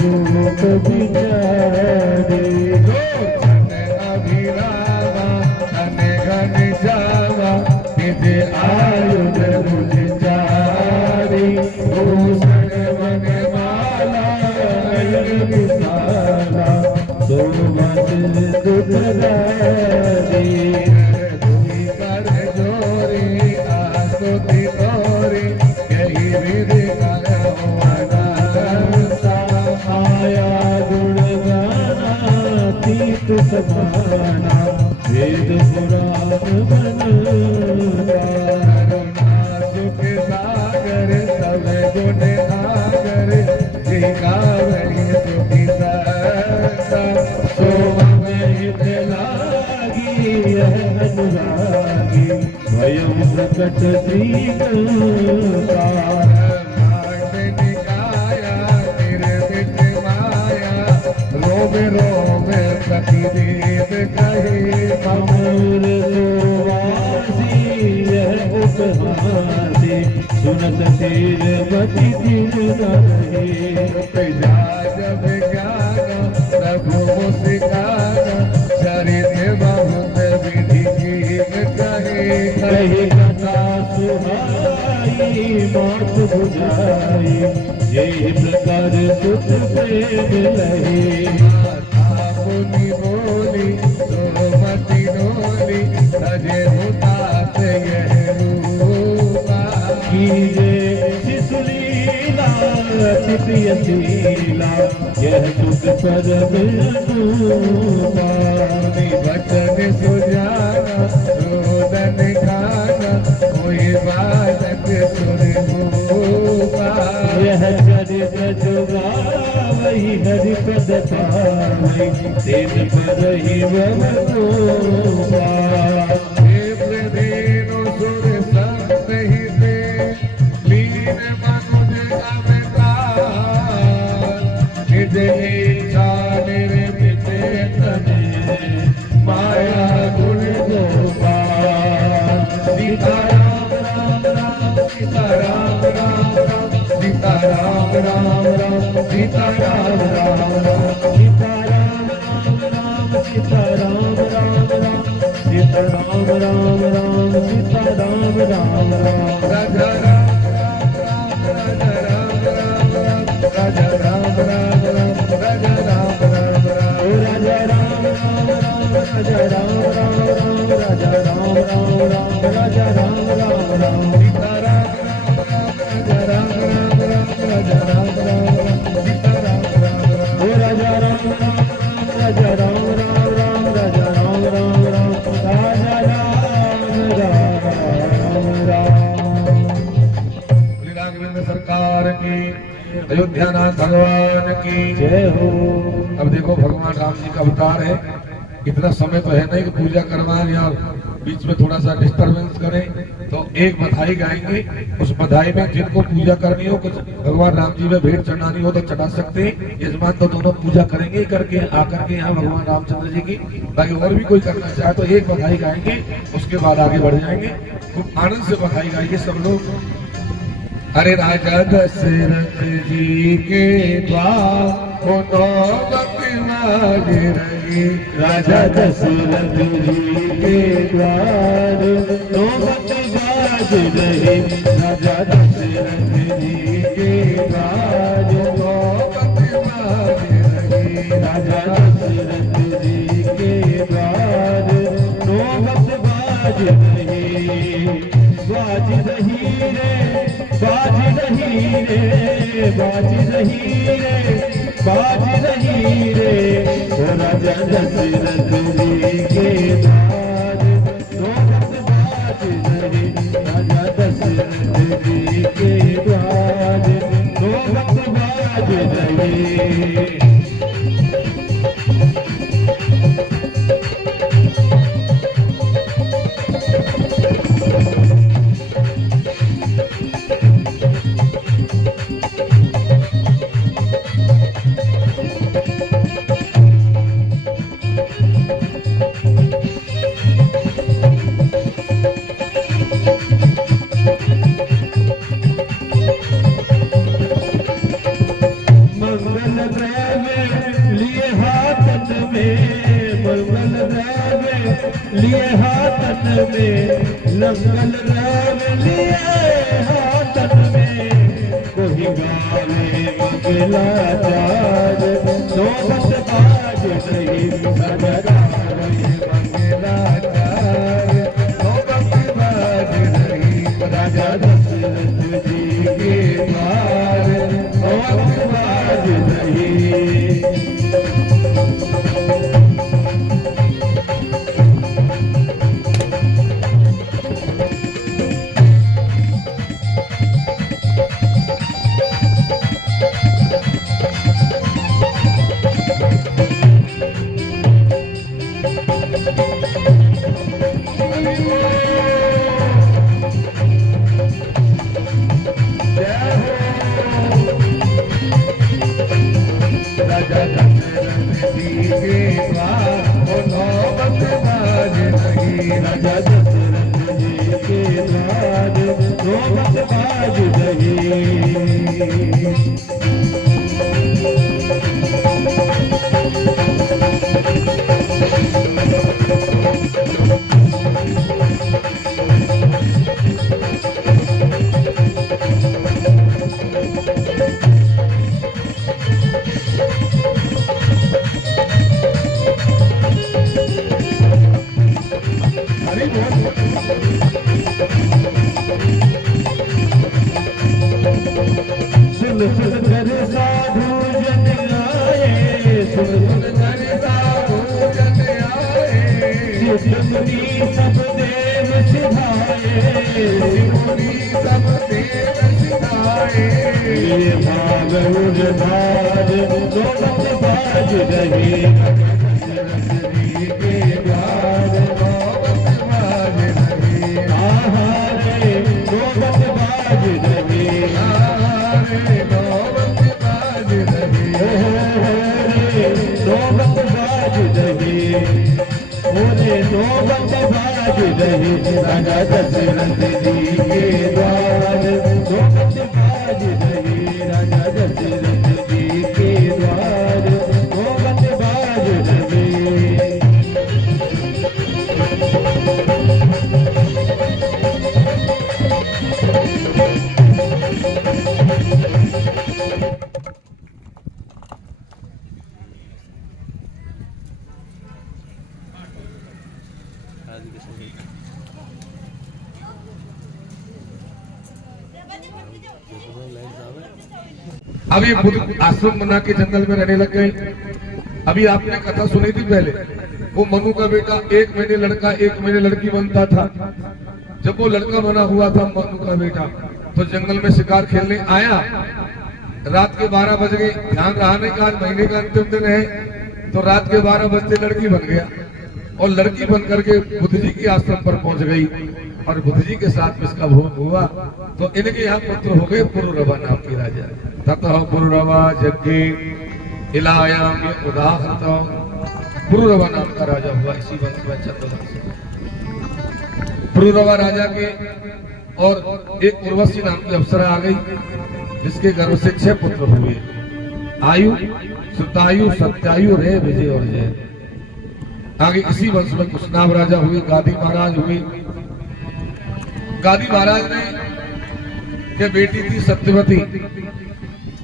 रूप बिचारे अभिरामा धन घन श्यामा निधि आयुध रुझ चारी, भूषण मन माला विशाला सोमत दुखदारी, कर जोरी आसुति तोरी समाना वेद पुराण बनता सुख सागर सब गुण आगर जी गावई सुखी संता सो हित लागी यह अनुरागी भयम प्रकट श्रीगंगा रोम रोम प्रतिदेव कहे अमर सुवासी यह उपहासी सुनत तीर बति तीर रहे जब ज्ञान प्रभु मुस्कान चरित बहुत विधि जीव कहे कही कथा सुहाई मात बुझाई यही प्रकार सुत प्रेम लहे मुनि बोली सोमति डोली सजे हुतात यह रूपा कीजे शिशुलीला तृतीय शीला यह सुख परम अनुपा वचन सुजाना रोदन खाना कोई बालक सुन भूपा यह चरित जुगावई हरि पद पावई तेन पर ही वमनोपा देव सुर संत ही से लीन मनुज अवतार निज इच्छा निर्मित तने माया गुण गोपाल सीताराम राम राम सीताराम राम राम सीताराम राम राम सीताराम राम राम सीताराम राम राम सीताराम राम राम राजा राम राम राजा राम राम राजा राम राम राजा राम राम राजा राम राम राजा राम राम राम सीताराम राम राजा राम राम सीताराम राम राजा राम राजा राम राम राजा राम राम राजा राघवेंद्र सरकार की अयोध्या नाथ भगवान की जय हो। अब देखो भगवान राम जी का अवतार है, इतना समय तो है नहीं कि पूजा करवाएं या बीच में थोड़ा सा डिस्टरबेंस करें। तो एक बधाई गाएंगे, उस बधाई में जिनको पूजा करनी हो, कुछ भगवान राम जी में भेंट चढ़ानी हो तो चढ़ा सकते हैं। यजमान तो दोनों पूजा करेंगे करके आकर के यहाँ भगवान रामचंद्र जी की। बाकी और भी कोई करना चाहे तो एक बधाई गाएंगे, उसके बाद आगे बढ़ जाएंगे। खूब आनंद से बधाई गाएंगे सब लोग। अरे राजा दशरथ जी के द्वार नौबत मांगे रही, राजा दशरथ जी के द्वार नौबत बाज रहे। राजा दशरथ जी के द्वार नौबत मांगे रही, राजा दशरथ जी के द्वार नौबत बाज रहे। बाज रही रे बाज रही रे बाज रही रे बाज रही रे ओ राजा दशरथ जी के द्वार नौबत बाज रहे। राजा दशरथ जी के द्वार नौबत बाज रहे। लिए हाथन में लंगल राम लिए हाथन में कोई गावे मंगला चार नौबत बाज रही। राजा मंगला चार नौबत बाज रही। राजा दशरथ जी के द्वार नौबत बाज रही। सुन सुन कर साधु जन आए, सुन सुन कर साधु जन आए, शिवमुनि सब देव सिधाए, शिवमुनि सब देव सिधाए। ये भाग उधार गोविंद बाज रहे, के द्वार गोविंद बाज रहे। आहारे गोविंद बाज रहे, नौबत बाज रहे, नौबत बाज रहे, बोले नौबत बाज रहे। राजा दशरथ जी के द्वार नौबत बाज रहे, राजा दशरथ जी के द्वार नौबत बाज रहे। अब ये बुद्ध आश्रम बना के जंगल में रहने लग गए। अभी आपने कथा सुनी थी पहले, वो मनु का बेटा 1 महीने लड़का 1 महीने लड़की बनता था। जब वो लड़का बना हुआ था मनु का बेटा, तो जंगल में शिकार खेलने आया। रात के 12 बज गए, ध्यान रहा नहीं का आज महीने का अंतिम दिन है, तो रात के 12 बजते लड़की बन गया और लड़की बन करके बुद्ध जी के आश्रम पर पहुंच गई और बुद्ध जी के साथ इसका भोग हुआ। तो इनके यहाँ पुत्र हो गए पुरुरवा नाम के राजा। ततः पुरुरवा यज्ञे इलायाम उदाहृत, पुरुरवा नाम का राजा हुआ इसी वंश में, चंद्रवंश। पुरुरवा राजा के और एक उर्वशी नाम की अप्सरा आ गई, जिसके गर्भ से 6 पुत्र हुए, आयु, सुतायु, सत्यायु, रे, विजय और जय। आगे इसी वंश में कुशनाभ राजा हुए, गादी महाराज हुए। गादी महाराज ने के बेटी थी सत्यवती,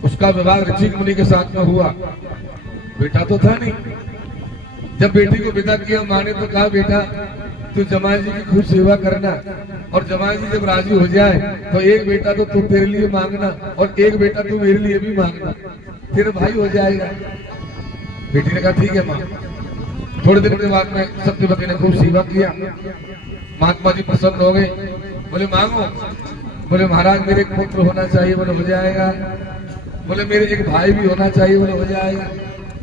उसका विवाह ऋषिक मुनि के साथ में हुआ। बेटा तो था नहीं। जब बेटी को विदा किया, मां ने तो कहा बेटा तू जमाई जी की खूब सेवा करना, और जमाई जी जब राजी हो जाए तो एक बेटा तो तू तेरे लिए मांगना और एक बेटा तू मेरे लिए भी मांगना, फिर भाई हो जाएगा। बेटी ने कहा ठीक है मां। थोड़े दिन के बाद में सत्यवती ने खूब सेवा किया। महात्मा जी प्रसन्न हो गए, बोले मांगो। बोले महाराज मेरे एक पुत्र होना चाहिए। बोले हो जाएगा। बोले मेरे एक भाई भी होना चाहिए। बोले हो जाएगा।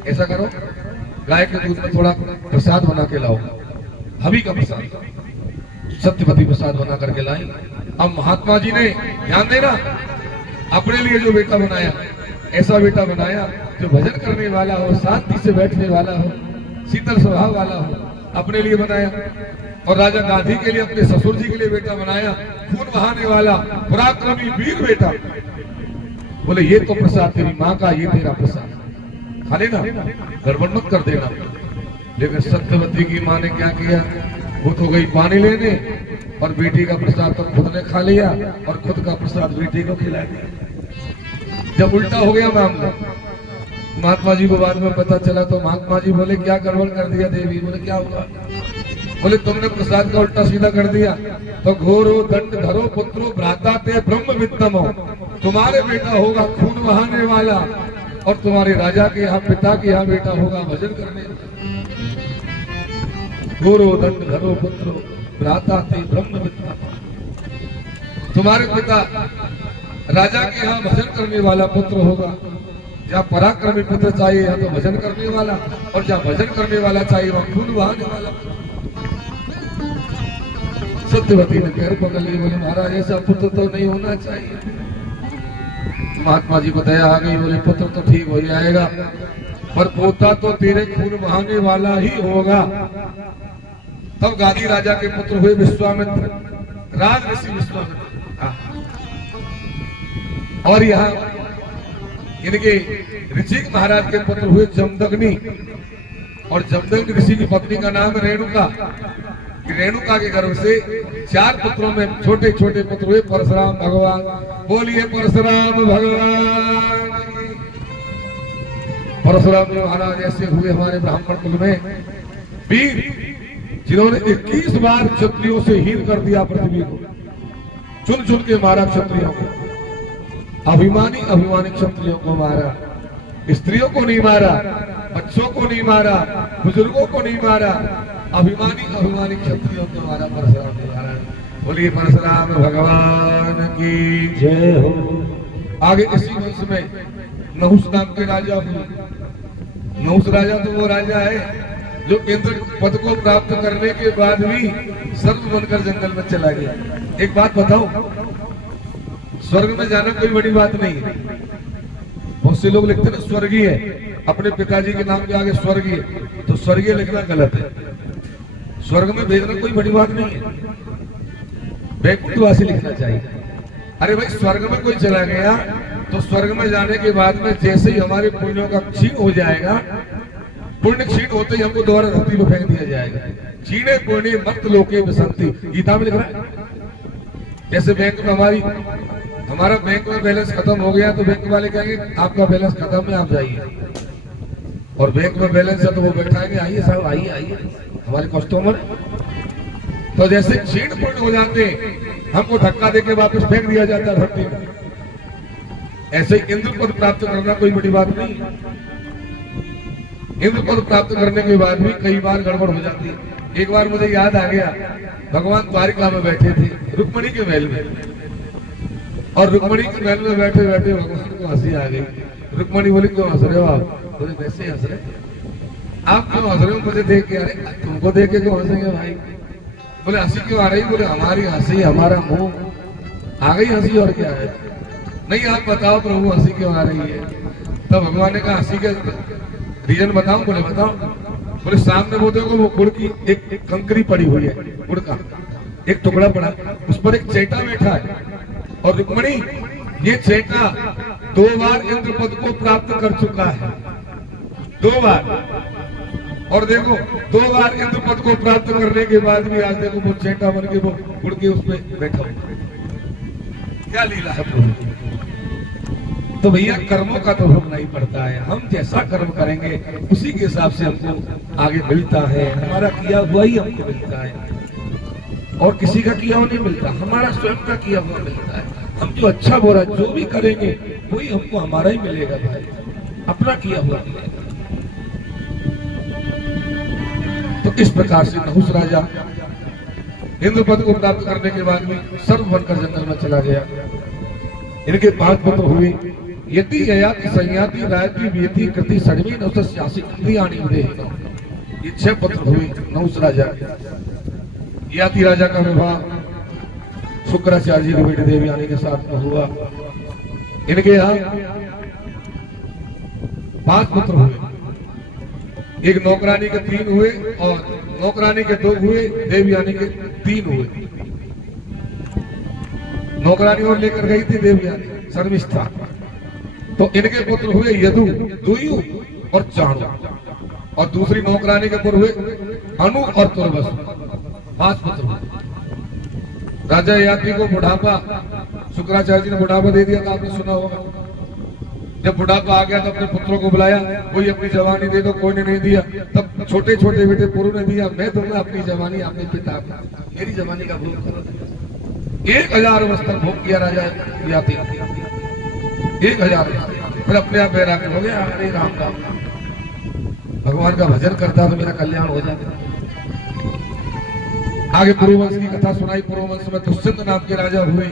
ऐसा करो, गाय के दूध में थोड़ा प्रसाद बना के लाओ, हवि का प्रसाद, सत्यवती प्रसाद बना करके लाई। अब महात्मा जी ने ध्यान देना, अपने लिए जो बेटा बनाया, ऐसा बेटा बनाया जो भजन करने वाला हो, शांति से बैठने वाला हो, शीतल स्वभाव वाला हो, अपने लिए बनाया। और राजा गांधी के लिए, अपने ससुर जी के लिए बेटा बनाया, खून बहाने वाला पराक्रमी वीर बेटा। बोले ये तो प्रसाद तेरी माँ का, ये तेरा प्रसाद, खा लेना, गड़बड़ मत कर देना। लेकिन सत्यवती की माँ ने क्या किया, वो तो गई पानी लेने और बेटी का प्रसाद तो खुद ने खा लिया और खुद का प्रसाद बेटी को खिला दिया। जब उल्टा हो गया मामला, महात्मा जी को बाद में पता चला, तो महात्मा जी बोले क्या गड़बड़ कर दिया देवी। बोले क्या हुआ। बोले तुमने प्रसाद का उल्टा सीधा कर दिया, तो घोरो दंड धरो पुत्रो भ्राता ते ब्रह्म वित्तम, तुम्हारे बेटा होगा खून बहाने वाला और तुम्हारे राजा के यहाँ, पिता के यहाँ बेटा होगा भजन करने वाला। घोरो दंड धरो पुत्रो भ्राता ते ब्रह्म वित्तम, तुम्हारे पिता राजा के यहाँ भजन करने वाला पुत्र होगा। जहाँ पराक्रमी पुत्र चाहिए यहाँ तो भजन करने वाला, और जहाँ भजन करने वाला चाहिए वहाँ खून बहाने वाला। सत्यवती ने पैर पकड़ लिए, बोले महाराज ऐसा पुत्र तो नहीं होना चाहिए। महात्मा जी को दया आ गई, बोले पुत्र तो ठीक हो जाएगा, पर पोता तो तेरे खून बहाने वाला ही होगा। तब गादी राजा के पुत्र हुए विश्वामित्र, राज ऋषि विश्वामित्र। और यहाँ इनके ऋषिक महाराज के पुत्र हुए जमदग्नि, और जमदग्नि ऋषि की पत्नी का नाम है रेणुका। रेणुका के गर्भ से 4 पुत्रों में छोटे छोटे पुत्र हुए परशुराम भगवान। बोलिए परशुराम भगवान। परशुराम जी महाराज ऐसे हुए हमारे ब्राह्मण कुल में वीर, जिन्होंने 21 बार क्षत्रियों से हीन कर दिया पृथ्वी को, चुन चुन के मारा क्षत्रियों को, अभिमानी अभिमानी क्षत्रियों को मारा, स्त्रियों को नहीं मारा, बच्चों को नहीं मारा, बुजुर्गों को नहीं मारा, अभिमानी अभिमानी क्षत्रियों को मारा परशुराम जी महाराज। बोलिए परशुराम भगवान की जय हो। आगे इसी वंश में नहुष नाम के राजा हुए। नहुष राजा तो वो राजा है जो इंद्र पद को प्राप्त करने के बाद भी सर्व बनकर जंगल में चला गया। एक बात बताओ, स्वर्ग में जाना कोई बड़ी बात नहीं है। बहुत से लोग लिखते हैं स्वर्गीय, अपने पिताजी के नाम के आगे स्वर्गीय, तो स्वर्गीय लिखना गलत है। स्वर्ग में भेजना कोई बड़ी बात नहीं है, वैकुंठवासी लिखना चाहिए। अरे भाई, स्वर्ग में कोई चला गया तो स्वर्ग में जाने के बाद में जैसे ही हमारे पुण्यों का क्षीण हो जाएगा, पुण्य क्षीण होते ही हमको दोबारा धरती में फेंक दिया जाएगा। क्षीणे पुण्य मत लोके विसंति, गीता में लिख रहा है। जैसे बैंक में हमारा बैंक में बैलेंस खत्म हो गया तो बैंक वाले कहेंगे आपका बैलेंस खत्म है, आप जाइए। और बैंक में बैलेंस है तो वो बैठाएंगे आइए साहब, आइए आइए, हमारे कस्टमर। तो जैसे क्षीण पूर्ण हो जाते हमको धक्का देके वापस फेंक दिया जाता है धरती में। ऐसे इंद्र पद प्राप्त करना कोई बड़ी बात नहीं। इंद्र पद प्राप्त करने के बाद भी कई बार गड़बड़ हो जाती है। एक बार मुझे याद आ गया, भगवान द्वारिका में बैठे थे रुक्मणी के महल में, और रुक्मणी के महल में बैठे बैठे भगवान को हंसी आ गई। रुक्मणी बोली क्यों हंस रहे हो आप? बोले वैसे हंस रहे। आप क्यों हंस रहे हो? मुझे देख के। अरे तुमको देख के क्यों हंसेंगे भाई? बोले हंसी क्यों आ रही? बोले हमारी हंसी, हमारा मुंह आ गई हंसी, और क्या है? नहीं आप बताओ प्रभु हंसी क्यों आ रही है? तो भगवान ने कहा हंसी के रीजन बताओ। बोले बताओ। बोले सामने वो देखो, वो गुड़ की एक कंकरी पड़ी हुई है, गुड़ का एक टुकड़ा पड़ा, उस पर एक चेटा बैठा है, और रुक्मणी ये चेटा 2 बार इंद्र पद को प्राप्त कर चुका है, 2 बार। और देखो 2 बार इंद्र पद को प्राप्त करने के बाद भी आज देखो वो चेटा बन के वो गुड़ के उस पर बैठा हुआ। क्या लीला है प्रभु? तो भैया कर्मों का तो भोगना ही पड़ता है। हम जैसा कर्म करेंगे उसी के हिसाब से हमको आगे मिलता है। हमारा किया हुआ ही हमको मिलता है, और किसी का किया हुआ नहीं मिलता, हमारा स्वयं का किया हुआ मिलता है। हम जो अच्छा बुरा जो भी करेंगे वही हमको हमारा ही मिलेगा भाई, अपना किया हुआ मिलेगा। तो इस प्रकार से नहुष राजा इंद्र पद को प्राप्त करने के बाद भी सर्व बनकर जंगल में चला गया। इनके 5 पुत्र हुए, यति ययाति संयाति रायति व्यति कृति षड्वी नवस्यासी इंद्रियाणि उदेहि। ये 6 पुत्र हुए नहुष राजा। यति राजा का विवाह शुक्राचार्य जी की बेटी देवयानी के साथ में हुआ। इनके यहाँ 5 पुत्र हुए, एक नौकरानी के 3 हुए, और नौकरानी के 2 हुए, देवयानी के 3 हुए। नौकरानी और लेकर गई थी देवयानी शर्मिष्ठा। तो इनके पुत्र हुए यदु, दुयु और चाणु, और दूसरी नौकरानी के पुत्र हुए अनु और तुर्वसु। 5 पुत्र हुए। राजा ययाति को बुढ़ापा, शुक्राचार्य जी ने बुढ़ापा दे दिया था, आपने सुना होगा। जब बुढ़ापा आ गया तो अपने पुत्रों को बुलाया, कोई अपनी जवानी दे दो, कोई ने नहीं दिया। तब छोटे छोटे बेटे पुरु ने दिया, मैं दूंगा अपनी जवानी अपने पिता को, मेरी जवानी का भोग करो। 1000 वर्ष तक भोग किया राजा ययाति, 1000। फिर अपने आप बैराग हो गया, हरे राम राम, भगवान का भजन करता तो मेरा कल्याण हो जाता। आगे पुरुवंश की कथा सुनाई। पुरुवंश में दुष्यंत नाम के राजा हुए,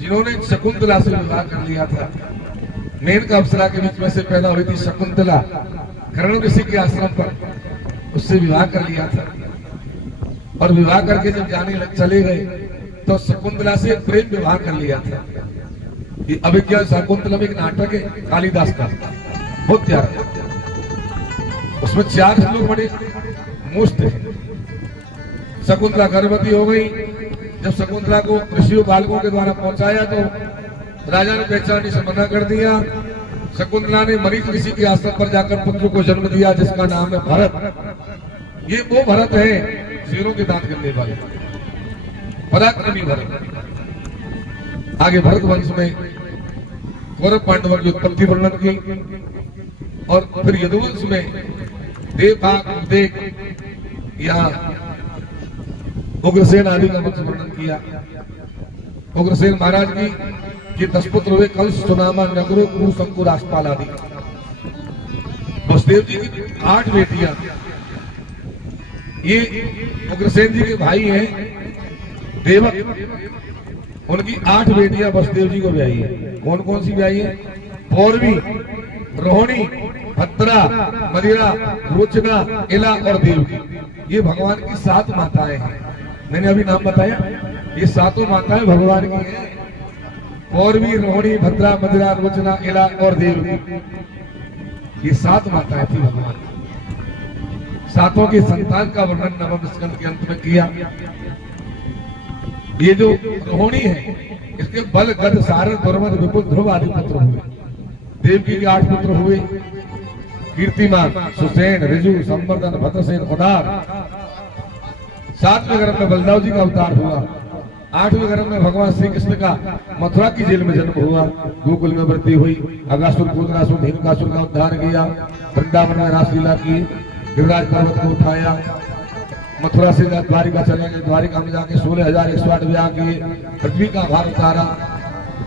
जिन्होंने शकुंतला से विवाह कर लिया था। मेनका अप्सरा के बीच में से पैदा हुई थी शकुंतला, कर्ण ऋषि के आश्रम पर उससे विवाह कर लिया था। और विवाह करके जब जाने चले गए तो शकुंतला से प्रेम विवाह कर लिया था। अभिज्ञान शकुंतलम एक नाटक है कालिदास का, बहुत प्यारा। उसमें 4 श्लोक बड़े मस्त है। शकुंतला गर्भवती हो गई। जब शकुंतला को ऋषियों बालकों के द्वारा पहुंचाया तो राजा ने पहचानने से मना कर दिया। शकुंतला ने मरीच ऋषि के आश्रम पर जाकर पुत्र को जन्म दिया जिसका नाम है भरत। ये वो भरत है शेरों के दांत गिनने वाले, पराक्रमी भरत। आगे भरत वंश में कौरव पांडवों की उत्पत्ति वर्णन की और फिर यदुवंश में देव यहाँ उग्रसेन आदि का वंश वर्णन किया। उग्रसेन महाराज की ये 10 पुत्र हुए, कंस, सुनामा, नगरो, कुरु, शंकुर, आसपाल आदि। वसुदेव जी की 8 बेटियां, ये उग्रसेन जी के भाई हैं देवक, उनकी 8 बेटियां वसुदेव जी को ब्याही है। कौन कौन सी ब्याही है? पौरवी, रोहिणी, भद्रा, मदिरा, रोचना, इला और देवकी। ये भगवान की 7 माताएं हैं। मैंने अभी नाम बताया, ये 7 माताएं भगवान की हैं। पौरवी, रोहिणी, भद्रा, मदिरा, रोचना, इला और देवकी, ये 7 माताएं थी भगवान की। 7 के संतान का वर्णन नवम स्कंद के अंत में किया। ये जो रोहिणी है, इसके बल, गद, सारद, दुर्मद, विपुल, ध्रुव आदि पुत्र हुए। देवकी के 8 पुत्र हुए, कीर्तिमान, सुसेन, ऋजु, संवर्धन, भद्रसेन, उदार। 7वें गर्भ में बलदाव जी का अवतार हुआ। 8वें गर्भ में भगवान श्री कृष्ण का मथुरा की जेल में जन्म हुआ। गोकुल में वृद्धि हुई। अगासुर, पूतनासुर, धेनुकासुर का उद्धार किया। वृंदावन में रासलीला की, गिरिराज पर्वत को उठाया। मथुरा से द्वारिका चले गए। द्वारिका में जाके 16,108 विवाह किए। पृथ्वी का भार उतारा।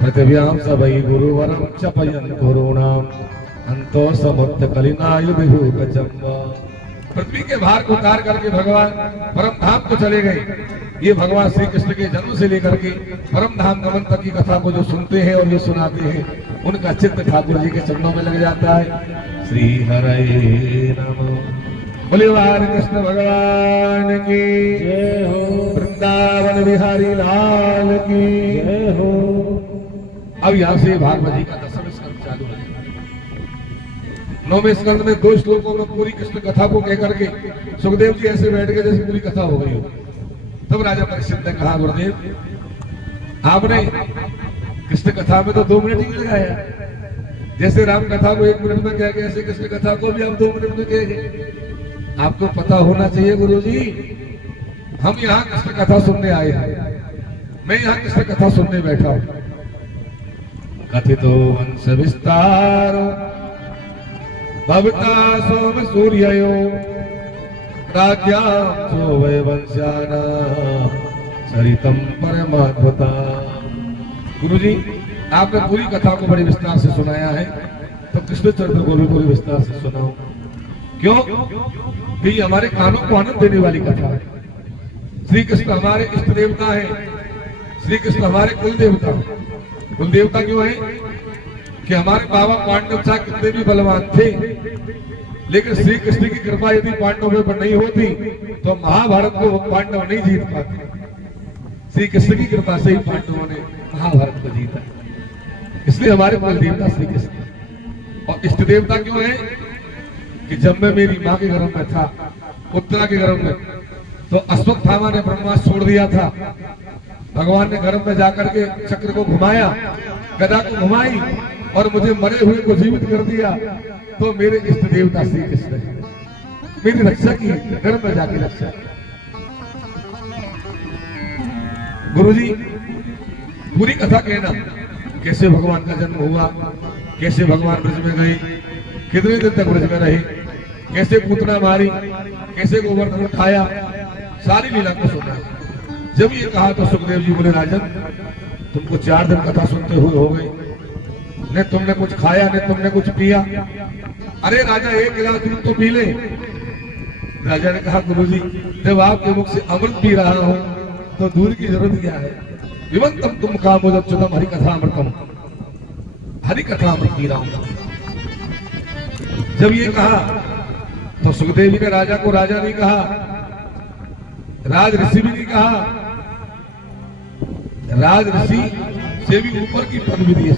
पृथ्व्याम सबई गुरुवरम चपयन गुरुणाम अंतो समुद्र कलिनायु विभूकचम्बा। पृथ्वी के भार को उतार करके भगवान परम धाम को चले गए। ये भगवान श्री कृष्ण के जन्म से लेकर के परम धाम गमन तक की कथा को जो सुनते हैं और जो सुनाते हैं, उनका चित्त ठाकुर जी के चरणों में लग जाता है। श्री हरे नमः। बोले बाल कृष्ण भगवान की जय हो। वृंदावन बिहारी लाल की जय हो। अब यहाँ से भागवत जी का 10वां स्कंद चालू है। 9वें स्कंद में 2 श्लोकों में पूरी कृष्ण कथा को कह करके सुखदेव जी ऐसे बैठ गए जैसे पूरी कथा हो गई हो। तब राजा परीक्षित ने कहा, गुरुदेव आपने कृष्ण कथा में तो 2 मिनट ही लगाया, जैसे राम कथा को 1 मिनट में कह गए, ऐसे कृष्ण कथा को भी आप 2 मिनट में कह गए। आपको पता होना चाहिए गुरुजी, हम यहाँ कृष्ण कथा सुनने आए हैं। मैं यहाँ कृष्ण कथा सुनने बैठा हूँ। कथितो वंश विस्तार भवता सोम सूर्ययो राज्याम सो वै वंशाना चरितम परमाद्भुता। गुरुजी आपने पूरी कथा को बड़ी विस्तार से सुनाया है, तो कृष्ण चरित्र को भी पूरी विस्तार से सुनाओ। क्यों? कि हमारे कानों को आनंद देने वाली कथा है। श्री कृष्ण हमारे इष्ट देवता है। श्री कृष्ण हमारे कुल देवता। कुल देवता क्यों है? कि हमारे बाबा पांडव चाहे कितने भी बलवान थे, लेकिन श्री कृष्ण की कृपा यदि पांडवों पर नहीं होती तो महाभारत को पांडव नहीं जीत पाते। श्री कृष्ण की कृपा से ही पांडवों ने महाभारत को जीता। इसलिए हमारे कुल देवता श्री कृष्ण। और इष्ट देवता क्यों है? कि जब मैं मेरी माँ के गर्भ में था, उत्तरा के गर्भ में, तो अश्वत्थामा ने ब्रह्मास्त्र छोड़ दिया था। भगवान ने गर्भ में जाकर के चक्र को घुमाया, गदा को घुमाई और मुझे मरे हुए को जीवित कर दिया। तो मेरे इष्ट देवता श्री कृष्ण है, मेरी रक्षा की, गर्भ में जाके रक्षा। गुरुजी पूरी कथा कहना, कैसे भगवान का जन्म हुआ, कैसे भगवान ब्रज में गए, कितने दिन तक ब्रज में रहे, कैसे पूतना मारी, कैसे गोवर्धन उठाया, सारी लीला को सुना। जब ये कहा तो सुखदेव जी बोले, राजन तुमको 4 दिन कथा सुनते हुए हो गए, न तुमने कुछ खाया न तुमने कुछ पिया। अरे राजा 1 गिलास दूध तो पी ले। राजा ने कहा, गुरुजी जब आपके मुख से अमृत पी रहा हूं तो दूध की जरूरत क्या है? विवंतम तुम कामोदच्युतम हरि कथा अमृतम, हरि कथा अमृत पी रहा हूं। जब ये कहा तो सुखदेव जी ने राजा को राजा नहीं कहा, राज ऋषि भी नहीं कहा, राज ऋषि से भी ऊपर की पदवी दी है।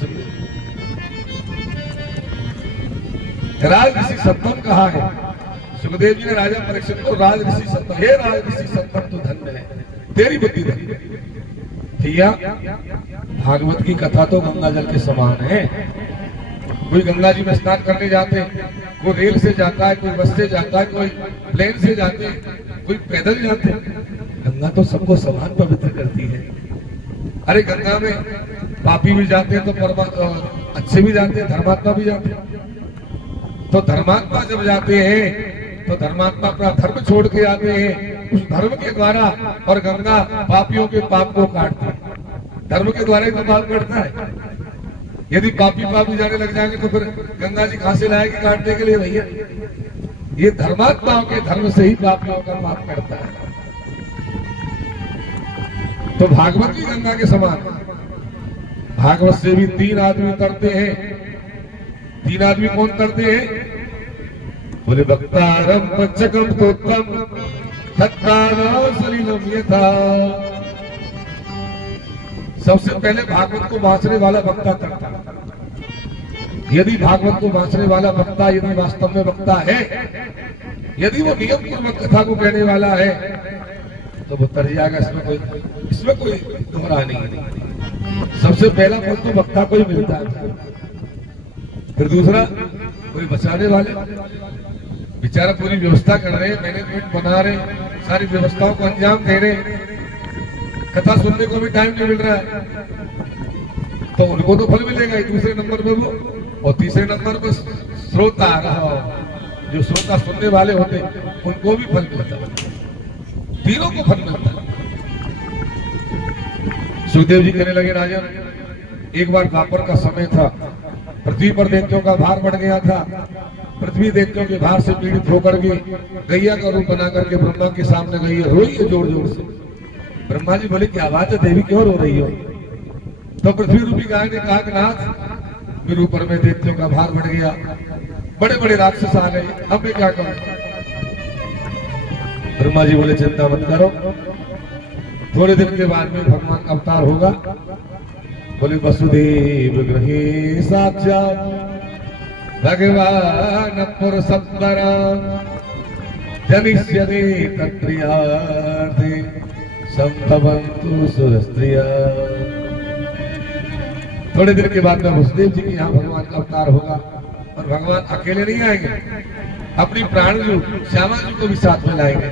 राज ऋषि सत्तम कहा है। सुखदेव जी ने राजा परीक्षित को राज ऋषि सत्तम, हे राज ऋषि सत्तम तो धन्य है, तेरी बुद्धि धन्य। भैया भागवत की कथा तो गंगा जल के समान है। कोई गंगा जी में स्नान करने जाते हैं, कोई रेल से जाता है, कोई बस से जाता है, कोई प्लेन से जाते हैं, कोई पैदल जाते हैं। गंगा तो सबको समान पवित्र करती है। अरे गंगा में पापी भी जाते हैं तो अच्छे भी जाते हैं, धर्मात्मा भी जाते हैं। तो धर्मात्मा जब जाते हैं तो धर्मात्मा अपना धर्म छोड़ के आते हैं उस धर्म के द्वारा, और गंगा पापियों के पाप को काटती है। धर्म के द्वारा ही तो पाप कटता है। यदि पापी जाने लग जाएंगे तो फिर गंगा जी कहां से लाएगी काटने के लिए भैया? ये धर्मात्माओं के धर्म से ही पापियों का पाप करता है। तो भागवत भी गंगा के समान। भागवत से भी 3 आदमी तरते हैं। 3 आदमी कौन तरते हैं? बोले भक्तारम पंचकम तोत्तम तत्तारम सलिलम यथा। सबसे पहले भागवत को बांसने वाला वक्ता तरता। यदि भागवत को बांसने वाला वक्ता यदि वास्तव में वक्ता है, यदि वो नियम पूर्वक कथा को कहने वाला है, तो वो तर जाएगा। इसमें कोई दोहरा नहीं है। सबसे पहला फल तो वक्ता को ही मिलता है। फिर दूसरा कोई बचाने वाले, बेचारा पूरी व्यवस्था कर रहे, मैनेजमेंट बना रहे, सारी व्यवस्थाओं को अंजाम दे रहे, कथा सुनने को भी टाइम नहीं मिल रहा है, तो उनको तो फल मिलेगा ही। दूसरे नंबर पे वो, और तीसरे नंबर पर श्रोता, जो श्रोता सुनने वाले होते उनको भी फल मिलता है। तीनों को फल मिलता है। सुखदेव जी कहने लगे, राजन, एक बार द्वापर का समय था, पृथ्वी पर दैत्यों का भार बढ़ गया था। पृथ्वी दैत्यों के भार से पीड़ित होकर के गैया का रूप बना करके ब्रह्मा के सामने गई है, रोई है जोर जोर से। ब्रह्मा जी बोले, क्या बात है देवी, क्यों रो रही हो? तो पृथ्वी रूपी गाय ने कहा कि नाथ, मेरे ऊपर में दैत्यों का भार बढ़ गया, बड़े बड़े राक्षस आ गए, अब मैं क्या करूं? ब्रह्मा जी बोले, चिंता मत करो, थोड़े दिन के बाद में भगवान का अवतार होगा। बोले, वसुदेव गृहे साक्षात् भगवान पुरुषोत्तर जनिष्यते तत्प्रियार्थे संभवन्तु सुरस्त्रिया। थोड़े दिन के बाद में वसुदेव जी के यहाँ भगवान का अवतार होगा, और भगवान अकेले नहीं आएंगे, अपनी प्राणजू श्यामा जी को भी साथ में लाएंगे।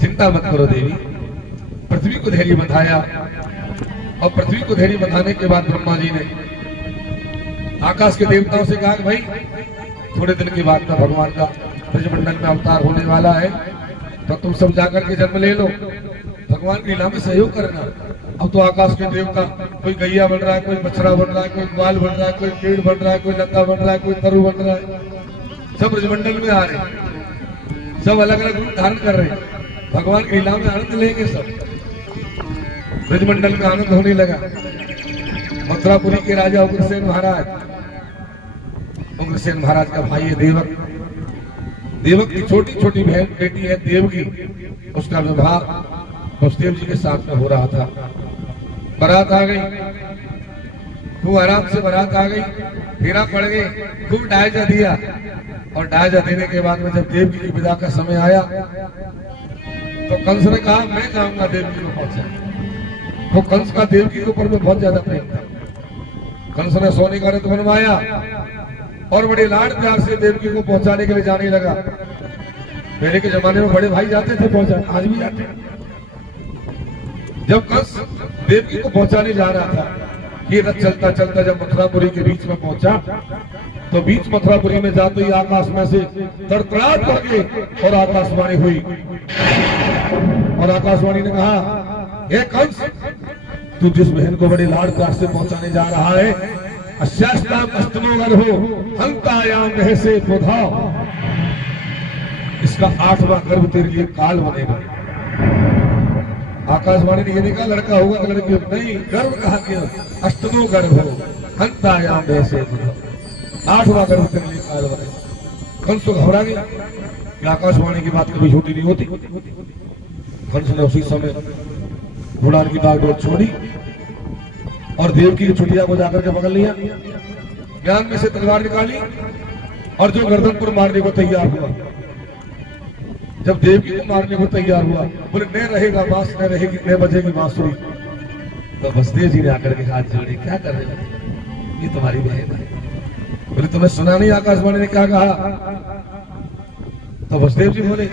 चिंता मत करो देवी। पृथ्वी को धैर्य बंधाया, और पृथ्वी को धैर्य बंधाने के बाद ब्रह्मा जी ने आकाश के देवताओं से कहा, भाई थोड़े दिन के बाद में भगवान का ब्रजमंडल में अवतार होने वाला है, तो तुम सब जाकर के जन्म ले लो, भगवान की लीला में सहयोग करना। अब तो आकाश के देवता, कोई गैया बन रहा है, कोई बछड़ा बन रहा है, कोई ग्वाल बन रहा है, कोई पेड़ बन रहा है, कोई लता बन रहा है, कोई तरु बन रहा है, सब ब्रजमंडल में आ रहे हैं, सब अलग अलग रूप धारण कर रहे हैं। भगवान की लीला में आनंद लेंगे सब। ब्रजमंडल में आनंद होने लगा। मथुरापुरी के राजा उग्रसेन महाराज, उग्रसेन महाराज का भाई है देवक, देवक की छोटी छोटी बहन बेटी है देवकी, उसका विवाह वसुदेव जी के साथ में हो रहा था। बारात आ गई, खूब आराम से बारात आ गई, फेरा पड़ गई, खूब डायजा दिया, और डायजा देने के बाद में जब देवकी की विदा का समय आया तो कंस ने कहा, मैं जाऊंगा देवकी को पहुंचा। तो कंस का देवकी के ऊपर में बहुत ज्यादा प्रेम था। कंस ने सोने का रथ बनवाया और बड़े लाड प्यार से देवकी को पहुंचाने के लिए जाने लगा। पहले के जमाने में बड़े भाई जाते थे पहुंचाने, आज भी जाते हैं। जब कंस देवकी को पहुंचाने जा रहा था, ये रथ चलता चलता जब मथुरापुरी के बीच में पहुंचा, तो बीच मथुरापुरी में जाते ही आकाश में से तड़तड़ाहट पड़ गई और आकाशवाणी हुई। और आकाशवाणी ने कहा, हे कंस, तू जिस बहन को बड़े लाड़ प्यार से पहुंचाने जा रहा है, अश्यास्ताम अष्टमोगर हो हंतायाम रहसे पोधा, इसका 8वां गर्भ तेरे लिए काल बनेगा। आकाशवाणी ने ये नहीं कहा लड़का होगा तो लड़की होगी, नहीं, गर्भ कहा गया, अष्टमो गर्भ हो हंतायाम रहसे पोधा, 8वां गर्भ तेरे लिए काल बनेगा। कंस तो घबरा गया कि आकाशवाणी की बात कभी झूठी नहीं होती। कंस ने उसी समय घोड़ा की बागडोर छोड़ी और देवकी की छुटिया को जाकर के पकड़ लिया, ज्ञान में से तलवार निकाली और जो गर्दन पर मारने को तैयार हुआ। जब देवकी को मारने को तैयार हुआ, बोले न रहेगा बांस, न रहेगी, न बजेगी बांसुरी। तो वसुदेव जी ने आकर के हाथ जोड़े, क्या कर रहे हो, ये तुम्हारी बहन है, तुम्हें सुना नहीं आकाशवाणी ने क्या कहा? तो वसुदेव जी बोले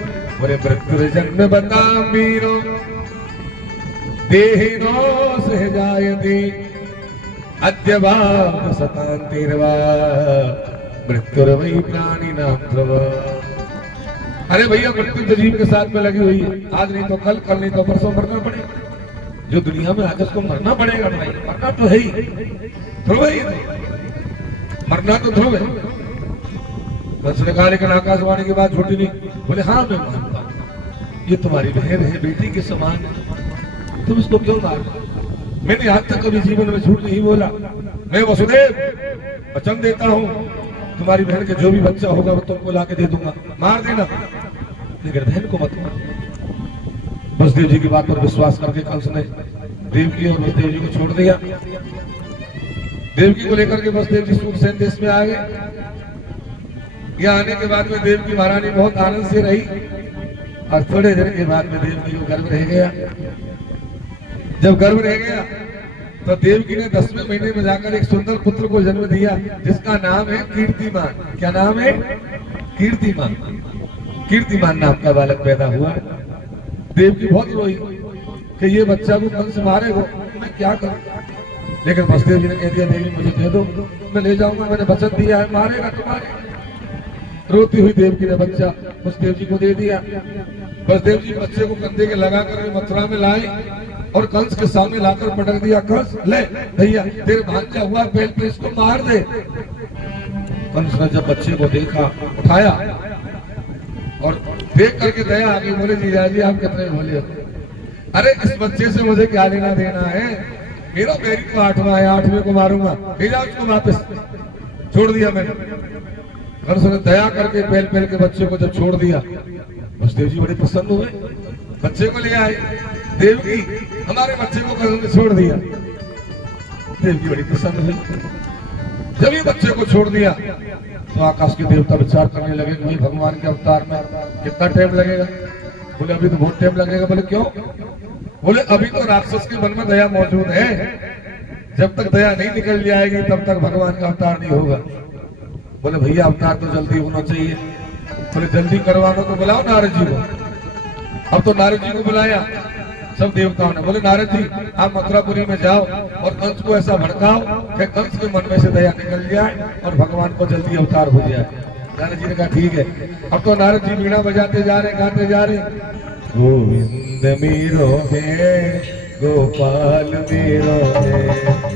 मृत्यु जन्म बता वीरो देहिनो सहजायति अद्यवाद सतांतिर्वा मृत्युर्वै प्राणी नाम ध्रुव। अरे भैया मृत्यु तो जीव के साथ में लगी हुई है, आज नहीं तो कल, कल नहीं तो परसों मरना पड़ेगा। जो दुनिया में आकर उसको मरना पड़ेगा भाई, मरना तो है ही, ध्रुव ही है, मरना तो ध्रुव है। कंस ने कहा लेकिन आकाशवाणी की बात छोटी नहीं। बोले हाँ मैं मानता हूं, ये तुम्हारी बहन है, बेटी के समान है, तुम इसको क्यों मार? मैंने आज तक कभी जीवन में झूठ नहीं बोला। मैं वसुदेव वचन देता हूं तुम्हारी बहन के जो भी बच्चा होगा वो तुमको ला के दे दूंगा, मार देना, लेकिन बहन को मत मार। वसुदेव जी की बात पर विश्वास करके कंस ने देवकी और वसुदेव जी को छोड़ दिया। देवकी को लेकर के वसुदेव जी सूरसेन देश में आ गए। यहाँ आने के बाद में देवकी महारानी बहुत आनंद से रही और थोड़े दिन के बाद में देवकी को गर्भ रह गया। जब गर्भ रह गया तो देवकी ने 10वें महीने में जाकर एक सुंदर पुत्र को जन्म दिया जिसका नाम है कीर्तिमान। क्या नाम है? कीर्तिमान। कीर्तिमान नाम का बालक पैदा हुआ। देवकी बहुत रोई कि ये बच्चा को कंस मारेगा, मैं क्या करूं? लेकिन वसुदेव जी ने कह दिया देवी मुझे दे दो, मैं ले जाऊंगा, मैंने वचन दिया है, मारेगा तुम्हारे। रोती हुई देवकी ने बच्चा वसुदेव जी को दे दिया। वसुदेव जी बच्चे को कंधे के लगा कर मथुरा में लाए और कंस के सामने लाकर पटक दिया। कंस ले भैया तेरे भांजा हुआ, पहल पे इसको मार दे। कंस ने जब बच्चे को देखा, उठाया और देख करके दया आ गई। बोले जीजा जी आप कितने भोले हो, अरे इस बच्चे से मुझे क्या लेना देना है, मेरा मेरी तो 8वां है, 8वें को मारूंगा, भेजा उसको वापस। छोड़ दिया मैंने। कंस ने दया करके पहल पहल के बच्चे को जब छोड़ दिया, वसुदेव जी बड़े प्रसन्न हुए, बच्चे को ले आए। देवकी हमारे बच्चे को कंस ने छोड़ दिया। देवकी बड़ी प्रसन्न हुई। जब ये बच्चे को छोड़ दिया तो आकाश के देवता विचार करने लगे कि भगवान के अवतार में कितना टाइम लगेगा। बोले अभी तो बहुत टाइम लगेगा। बोले क्यों? बोले अभी तो राक्षस के मन में दया मौजूद है, जब तक दया नहीं निकल जाएगी तब तक भगवान का अवतार नहीं होगा। बोले भैया अवतार तो जल्दी होना चाहिए। बोले जल्दी करवाना तो बुलाओ नारद जी को। अब तो नारद जी को बुलाया सब देवताओं ने। बोले नारद जी आप मथुरापुरी में जाओ और कंस को ऐसा भड़काओ कि कंस के मन में से दया निकल जाए और भगवान को जल्दी अवतार हो जाए। नारद जी ने कहा ठीक है। अब तो नारद जी वीणा बजाते जा रहे, गाते जा रहे, गोविंद मेरो है गोपाल मेरो है,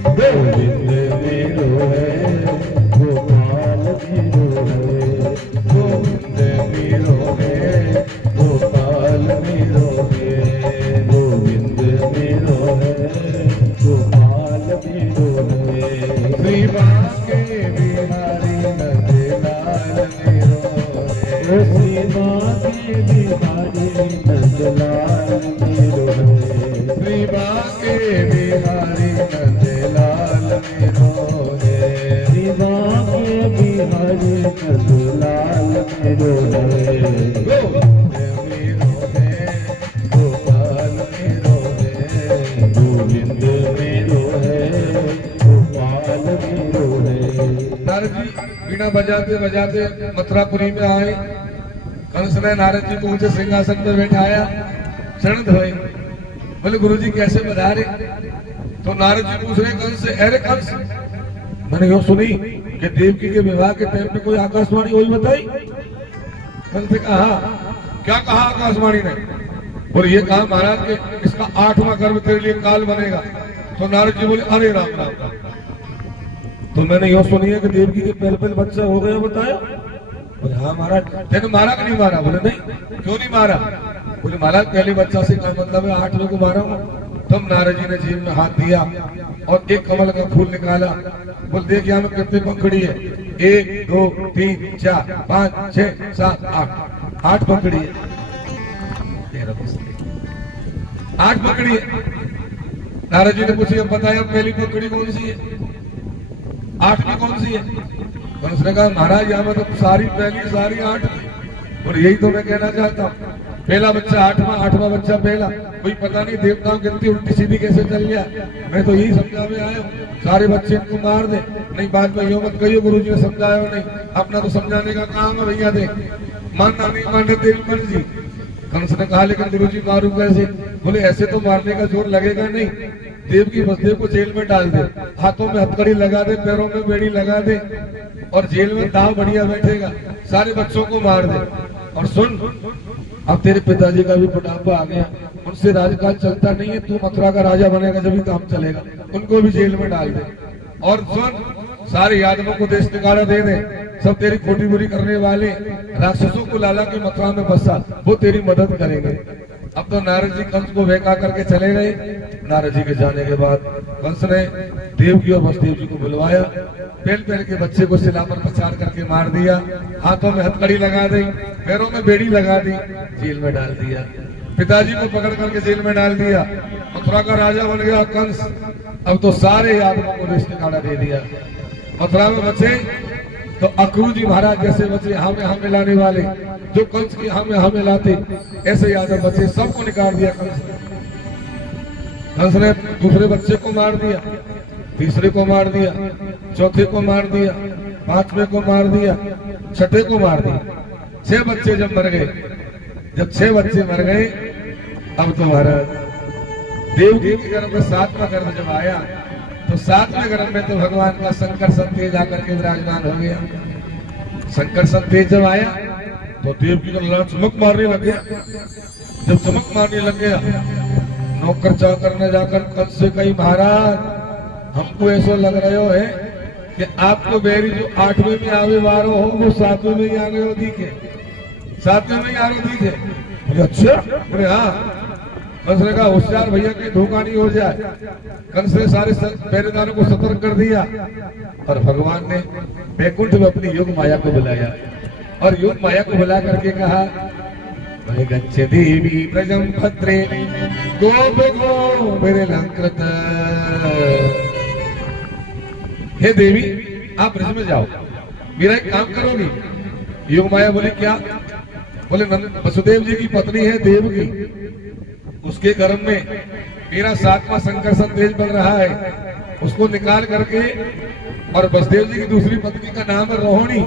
गोविंद मेरो है गोपाल मेरो है, गोविंद मेरो है गोपाल मेरो है, गोविंद मेरो है गोपाल मेरो है, श्री बांके बिहारी नंदलाल मेरो है, श्री बांके बिहारी नंदलाल मेरो है, श्री बांके बिहारी नंदलाल मेरो है, श्री बांके बिहारी नंदलाल मेरो है, गोपाल मेरो है, गोविंद मेरो है गोपाल मेरो है। नारद जी वीणा बजाते बजाते मथुरापुरी में आए। कंस ने नारद जी को ऊंचे सिंहासन पर बैठाया, शरण धोए। बोले गुरुजी कैसे बधारे? तो नारद जी पूछ रहे कंस से, अरे कंस मैंने यूं सुनी कि देवकी के विवाह के टाइम पे कोई आकाशवाणी हुई बताई? कंस ने कहा क्या कहा आकाशवाणी ने? बोले ये कहा महाराज के इसका 8वां गर्भ तेरे लिए काल बनेगा। तो नारद जी बोले अरे राम राम राम, तो मैंने यूं सुनी है कि देवकी के पहले पहले बच्चा हो गया बताया। बोले हाँ महाराज। तेने मारा कि नहीं मारा? बोले नहीं। क्यों नहीं मारा? बोले महाराज पहले बच्चा से क्या मतलब है, 8वें को मारा हूँ। तब नारद जी ने जेब में हाथ दिया और एक कमल का फूल निकाला। बोल देख यहाँ में कितनी पंखड़ी है, 1 2 3 4 5 6 7 8 8 पंखड़ी है, 8 पंखड़ी है। नारद जी ने पूछी अब बताया पहली पंखड़ी कौन सी है, 8वीं कौन सी है? उसने कहा महाराज यहाँ में तो सारी पहली सारी 8। और यही तो मैं कहना चाहता हूँ पहला बच्चा आठवां बच्चा पहला, कोई पता नहीं देवताओं की गिनती उल्टी सीधी कैसे चल गया। मैं तो यही समझा में आया हूँ, सारे बच्चे इनको मार दे, नहीं बाद में यो मत कहियो गुरुजी ने समझाया नहीं, अपना तो समझाने का काम है भैया। देख मानना नहीं मानना तेरी मर्जी। कंस ने कहा लेकिन गुरुजी मारू कैसे? बोले ऐसे तो मारने का जोर लगेगा नहीं, देव की वसुदेव को जेल में डाल दे, हाथों में हथकड़ी लगा दे, पैरों में बेड़ी लगा दे और जेल में दाव बढ़िया बैठेगा, सारे बच्चों को मार दे। और सुन, अब तेरे पिताजी का भी बुढ़ापा आ गया, उनसे राजकाज चलता नहीं है, तू मथुरा का राजा बनेगा जब भी काम चलेगा, उनको भी जेल में डाल दे। और सुन, सारे यादवों को देश निकाला दे दे, सब तेरी खोटी बुरी करने वाले राक्षसों को लाला की मथुरा में बसा, वो तेरी मदद करेंगे। अब तो नारद जी कंस को बहका करके चले गए। नारद जी के जाने के बाद कंस ने देव की और वसुदेव जी को बुलवाया, पहल के बच्चे को शिला पर पछाड़ करके मार दिया, हाथों में हथकड़ी लगा दी, पैरों में बेड़ी लगा दी, जेल में डाल दिया। पिताजी को पकड़ करके जेल में डाल दिया, मथुरा का राजा बन गया कंस। अब तो सारे यादवों को देश निकाला दे दिया। मथुरा में बचे तो अक्रूर जी महाराज जैसे बचे हमें लाने वाले, जो कंस की हमें लाते, ऐसे यादव बचे, सबको निकाल दिया कंस ने। कंस ने दूसरे बच्चे को मार दिया, तीसरे को मार दिया, चौथे को मार दिया, पांचवे को मार दिया, छठे को मार दिया। 6 बच्चे जब मर गए, जब 6 बच्चे मर गए, अब तो महाराज देवकी के गर्भ में 7वां गर्भ जब आया, तो 7वें गर्भ में तो भगवान का शंकर संतेज आकर के विराजमान हो गया। शंकर संतेज जब आया तो देवकी का लड़ा चमक मारने लग गया। जब चमक मारने लग गया, नौकर चाकर ने जाकर कंस से कही, महाराज हमको ऐसा लग रहा है कि आपको बेरी जो 8वें में आवे वारो हो, वो 7वें में ही आगे हो दिखे, 7वें में ही आगे दिखे। बोले अच्छा? बोले हाँ। कंस ने कहा होशियार भैया कहीं धोखा नहीं हो जाए। कंस ने सारे पहरेदारों को सतर्क कर दिया और भगवान ने बैकुंठ में अपनी योग माया को बुलाया और योग माया को बुला करके कहा, गच्छ देवी प्रजम भद्रे गो मेरे लंकृत। हे देवी आप ब्रज में जाओ, मेरा एक काम करोगी? योग माया बोले क्या? बोले वसुदेव जी की पत्नी है देवकी, उसके गर्भ में मेरा 7वां शंकर संतेज बन रहा है, उसको निकाल करके, और वसुदेव जी की दूसरी पत्नी का नाम है रोहिणी,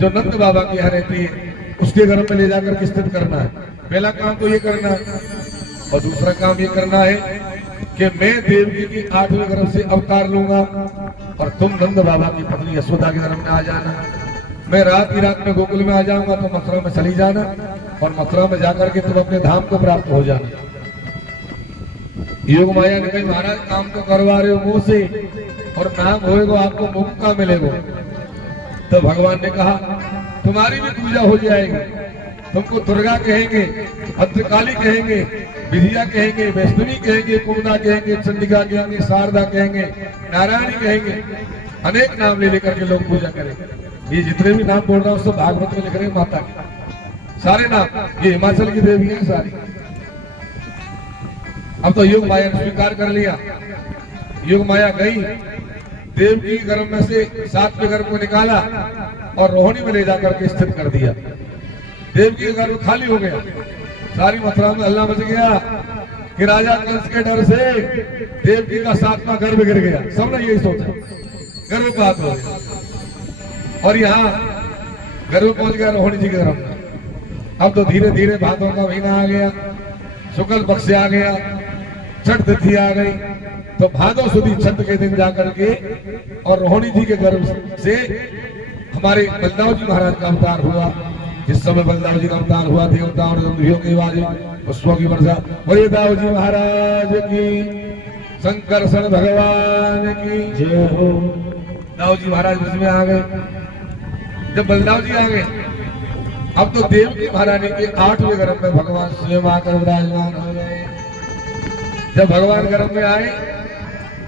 जो नंद बाबा की यहाँ रहती है, उसके गर्भ में ले जाकर के स्थित करना है। पहला काम तो ये करना है, और दूसरा काम ये करना है कि मैं देवकी की 8वें गर्भ से अवतार लूंगा और तुम नंद बाबा की पत्नी यशोदा के गर्भ में आ जाना। मैं रात ही रात में गोकुल में आ जाऊंगा, तो मथुरा में चली जाना और मथुरा में जाकर के तुम अपने धाम को प्राप्त हो जाना। योग माया ने कही, महाराज काम तो करवा रहे हो मुंह से और नाम होएगा आपको मुंह का मिलेगा। तो भगवान ने कहा तुम्हारी भी पूजा हो जाएगी, तुमको दुर्गा कहेंगे, भद्रकाली कहेंगे, विजया कहेंगे, वैष्णवी कहेंगे, कुमुदा कहेंगे, चंडिका कहेंगे, शारदा कहेंगे, नारायणी कहेंगे, अनेक नाम ले लेकर के लोग पूजा करेंगे। ये जितने भी नाम बोल रहा हूँ सब भागवत में लिख रहे हैं माता के सारे नाम, ये हिमाचल की देवी है सारी। अब तो योग माया ने स्वीकार कर लिया। योग माया गई, देव की गर्भ में से 7वें गर्भ को निकाला और रोहिणी में ले जाकर के स्थित कर दिया। देव की गर्भ खाली हो गया, सारी मथुरा में हल्ला मच गया कि राजा कंस के डर से देवकी का 7वां गर्भ गिर गया। सबने यही सोचा, गर्भपात हो गया और यहाँ गर्भ पहुंच गया रोहिणी जी के गर्भ में। अब तो धीरे धीरे भादों का महीना आ गया, शुक्ल पक्ष आ गया, छठ तिथि आ गई, तो भादो सुदी छठ के दिन जाकर के और रोहिणी जी के गर्भ से हमारे बलदाव जी महाराज का अवतार हुआ। जिस समय बलदाव जी का अवतार हुआ, देवताओं ने गंधर्वों की आवाज, पुष्पों की वर्षा, बोले दाऊ जी महाराज की, शंकरषण भगवान की जय हो। दाऊ जी महाराज ब्रज में आ गए। जब बलदाव जी आ गए, अब तो देव की महारानी के 8वें गर्भ में भगवान स्वयं आकर विराजमान हो गए। जब भगवान गर्भ में आए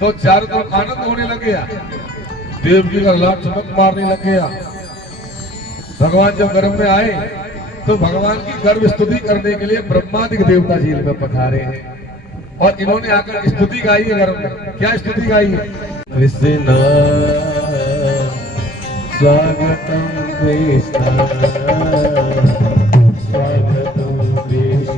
तो चारों तरफ आनंद होने लग गया, देव जी का लाभ चमक मारने लग गया। भगवान जब गर्भ में आए तो भगवान की गर्भ स्तुति करने के लिए ब्रह्मादिक देवता झील में पधारे हैं और इन्होंने आकर स्तुति गाई है गर्भ में। क्या स्तुति गाई है? कृष्ण स्वागतम कृष्ण स्वागतम कृष्ण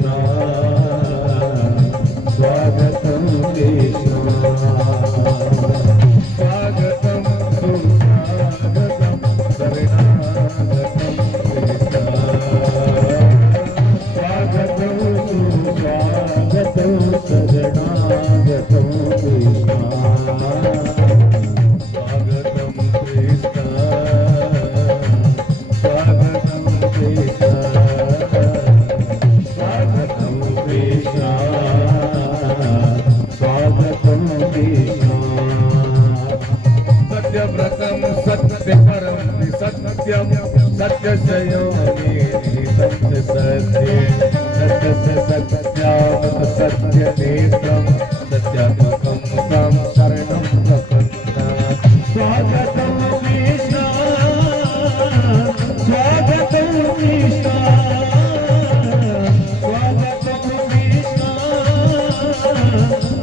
सत्यम सत्यस्य योनिः सत्य सत्ये सत्यस्य सत्याम सत्यनेत्रम सत्यात्मकं तं शरणं प्रपन्ना। स्वागतं कृष्ण स्वागतं कृष्ण स्वागतं कृष्ण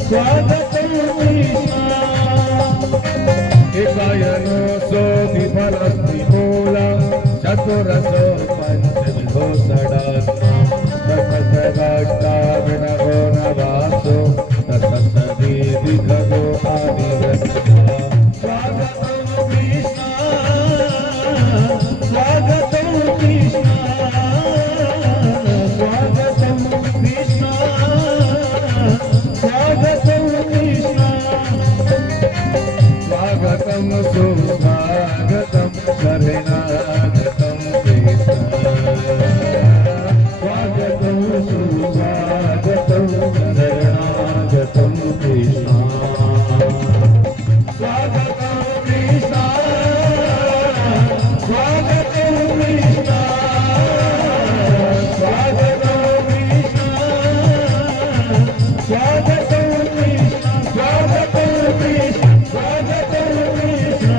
स्वागतं कृष्ण एकायनो सो विफलस्ति मूला चतुरसो पंचविधो षडात्मा ततस्तगाष्टा विनगो नवासो ततस्तदीधिघगो आदिवृत्ता। स्वागतं कृष्ण स्वागतं कृष्ण स्वागतं कृष्ण स्वागतं कृष्ण स्वागतं सुस्वागतं शरणागतं कृष्ण स्वागतं सुस्वागतं शरणागतं कृष्ण स्वागतं कृष्ण स्वागतं कृष्ण स्वागतं कृष्ण स्वागतं कृष्ण स्वागतं कृष्ण स्वागतं कृष्ण।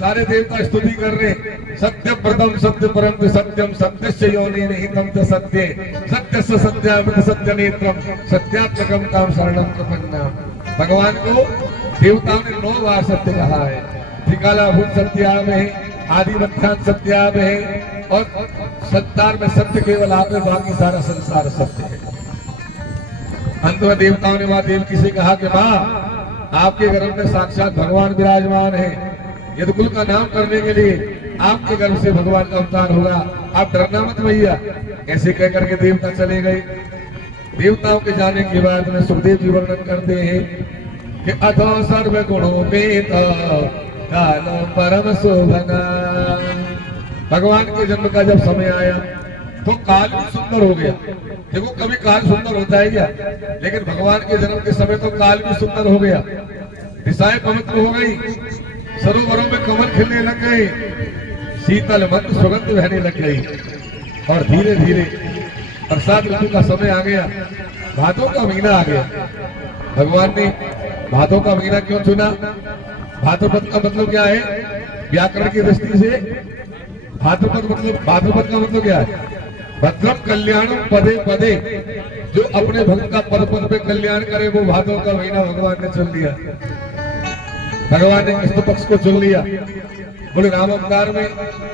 सारे देवता स्तुति कर रहे सत्य प्रथम सत्य परम सत्यम सत्यस्य योनि निहितम च सत्ये सत्यस्य सत्यामृत सत्य नेत्रम सत्यात्मकम काम शरणम प्रपन्ना। भगवान को देवताओं ने 9 बार सत्य कहा है। त्रिकालाभूत सत्याम है, आदिमध्यान सत्याम है और सत्तार में सत्य केवल आप है, बाकी सारा संसार सत्य है। अंत में देवताओं ने मां देवकी से कहा कि मां आपके गर्भ में साक्षात भगवान विराजमान है, यदुकुल का नाम करने के लिए आपके गर्भ से भगवान का अवतार होगा, आप डरना मत भैया। ऐसे कह करके देवता चले गए। देवताओं के जाने के बाद में सुखदेव जी वर्णन करते हैं कि अथो सर्व गुणों में कालो परम शोभना। भगवान के जन्म का जब समय आया तो काल भी सुंदर हो गया। देखो कभी काल सुंदर होता है क्या, लेकिन भगवान के जन्म के समय तो काल भी सुंदर हो गया। दिशाएं पवित्र हो गई, सरोवरों में कमल खिलने लग गए, शीतल मंद सुगंध बहने लग गई और धीरे धीरे बरसात ऋतु का समय आ गया, भादों का महीना आ गया। भगवान ने भादों का महीना क्यों चुना? भाद्रपद का मतलब क्या है? व्याकरण की दृष्टि से भाद्रपद का मतलब क्या है? भद्रम कल्याणम पदे पदे, जो अपने भक्त का पद पद पे कल्याण करे वो भादों का महीना भगवान ने चुन लिया। भगवान ने कृष्ण पक्ष को चुन लिया। बोले राम अवतार में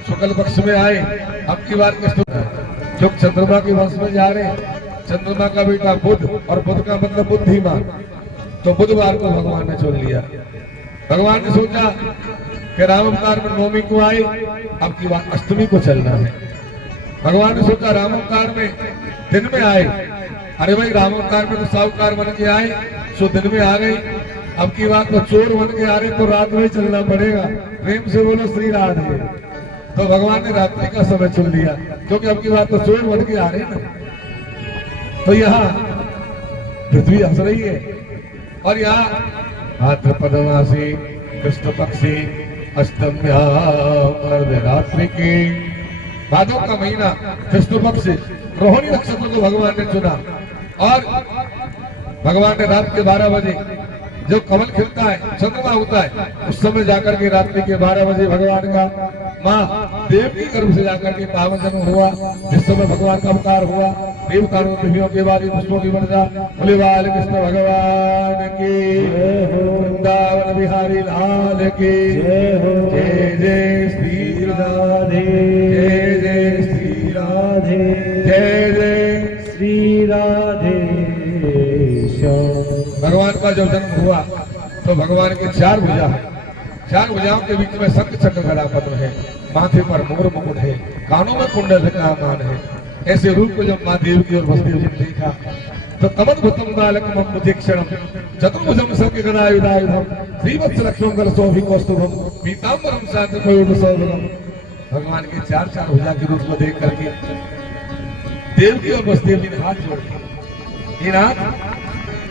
शुक्ल पक्ष में आए, अब की बार कृष्ण जो चंद्रमा के वंश में जा रहे हैं, चंद्रमा का बेटा बुध और बुध का मतलब बुद्धिमान, तो बुधवार को भगवान ने चुन लिया। भगवान ने सोचा कि राम अवतार में नवमी को आए, अब की बार अष्टमी को चलना है। भगवान ने सोचा राम अवतार में दिन में आए, अरे भाई राम अवतार में तो साहूकार बन के आए, सो दिन में आ गए। अब की बात तो चोर बन के आ रहे तो रात में ही चलना पड़ेगा। प्रेम से बोलो श्री राधे। तो भगवान ने रात्रि का समय चुन लिया, क्योंकि अब की बात तो चोर बन के आ रहे ना। तो यहाँ पृथ्वी हंस रही है और यहाँ भाद्रपदमासी कृष्ण पक्षी अष्टम्या रात्रि की भादों का महीना कृष्ण पक्ष रोहिणी नक्षत्र को भगवान ने चुना और भगवान ने रात के 12 बजे जो कमल खिलता है, चंद्रमा होता है, उस समय जाकर के रात्रि के 12 बजे भगवान का माँ देव की गर्भ से जाकर के पावन जन्म हुआ, जिस समय भगवान का अवतार हुआ। देवताओं पृथ्वियों के बारे पुष्पों की वर्षा। बोले बाल कृष्ण भगवान की, वृंदावन बिहारी लाल की जय जय श्री राधे, जय जय श्री राधे, जय जय श्री राधे। भगवान का जब जन्म हुआ तो भगवान के 4 भुजा है, 4 भुजाओं के बीच में शंख चक्र गदा पद्म है, माथे पर मोर मुकुट है, कानों में कुंडल का मान है। ऐसे रूप को जब माँ देव की और वसुदेव जी ने देखा तो तमद्भुतम बालकम मुदीक्षणम चतुर्भुजम शंखगदायुधायुधम श्रीवत्स लक्ष्मण कलशोभिकौस्तुभम पीतांबरम शांतमयूरसौभगम। भगवान के 4 भुजा के रूप को देख करके देव की और वसुदेव जी ने हाथ जोड़ दिए।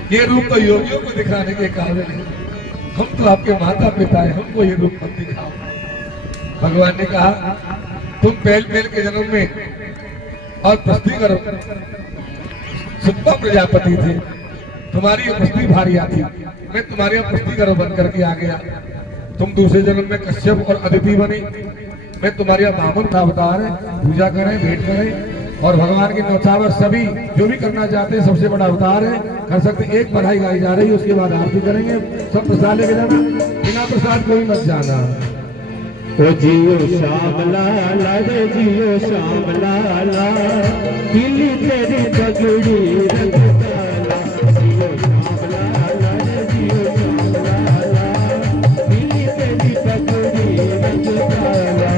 ये रूप तो योगियों को दिखाने के काबिल है। हम तो आपके माता पिता हैं, हमको ये रूप मत दिखाओ। भगवान ने कहा तुम पहल के जन्म में और प्रस्थि करो सुप्पा प्रजापति थे, तुम्हारी उपस्थिति भारी आती, मैं तुम्हारी उपस्थिति करो बन करके आ गया। तुम दूसरे जन्म में कश्यप और अदिति बने, मैं तुम्हारे बामन का अवतार है, पूजा करें भेंट करें और भगवान के नौचावर सभी जो भी करना चाहते हैं सबसे बड़ा अवतार है, कर सकते। एक पढ़ाई गाई जा रही है, उसके बाद आरती करेंगे। सब प्रसाद लेके जाना, बिना प्रसाद कोई मत जाना। ओ जियो श्याम लाला रे जियो श्याम लाला, पीली तेरी पगड़ी रंग काला। जियो श्याम लाला रे जियो श्याम लाला, पीली तेरी पगड़ी रंग काला।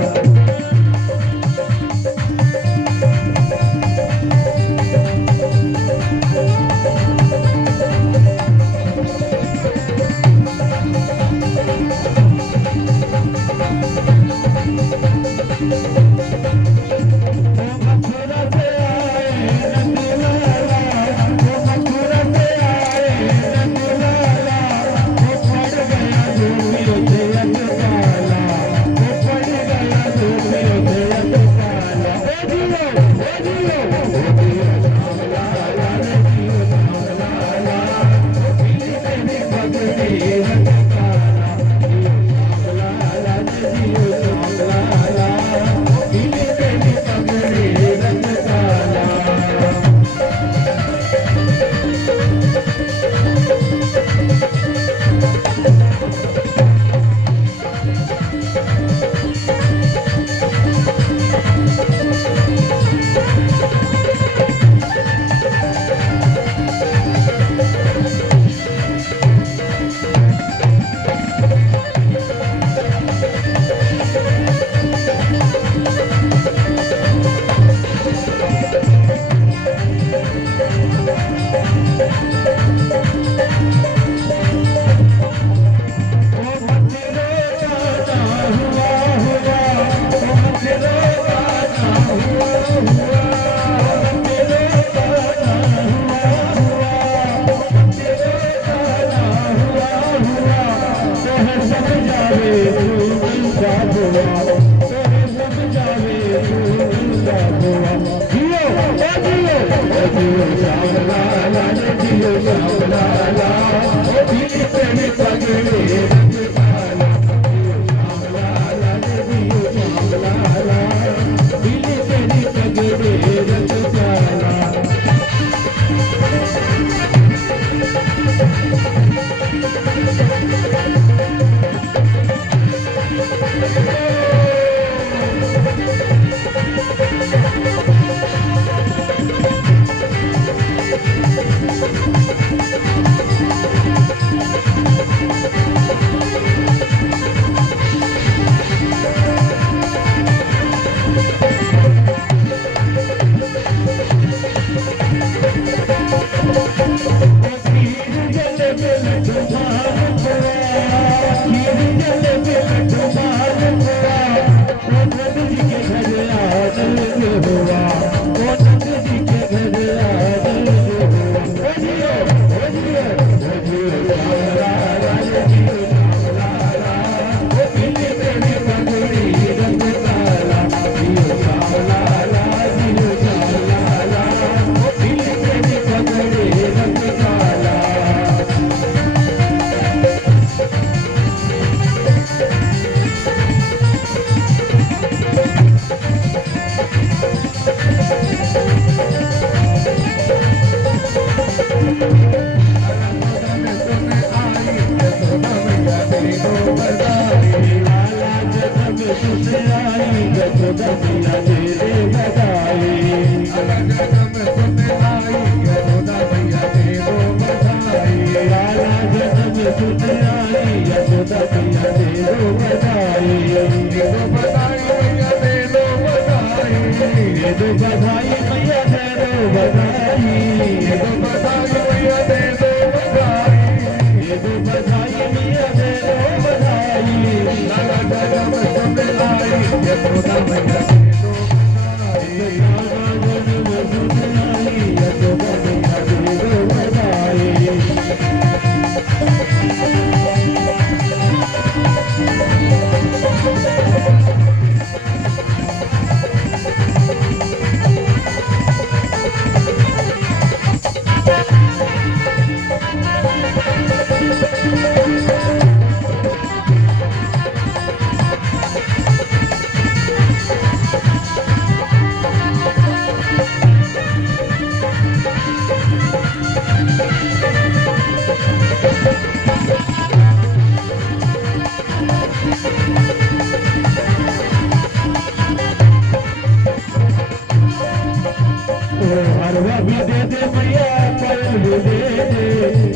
हरवा भी दे दे मैया पायल भी दे दे,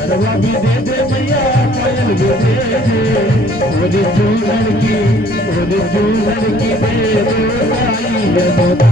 हरवा भी दे दे मैया पायल भी दे दे, ओरे चूड़न की दे दो आई है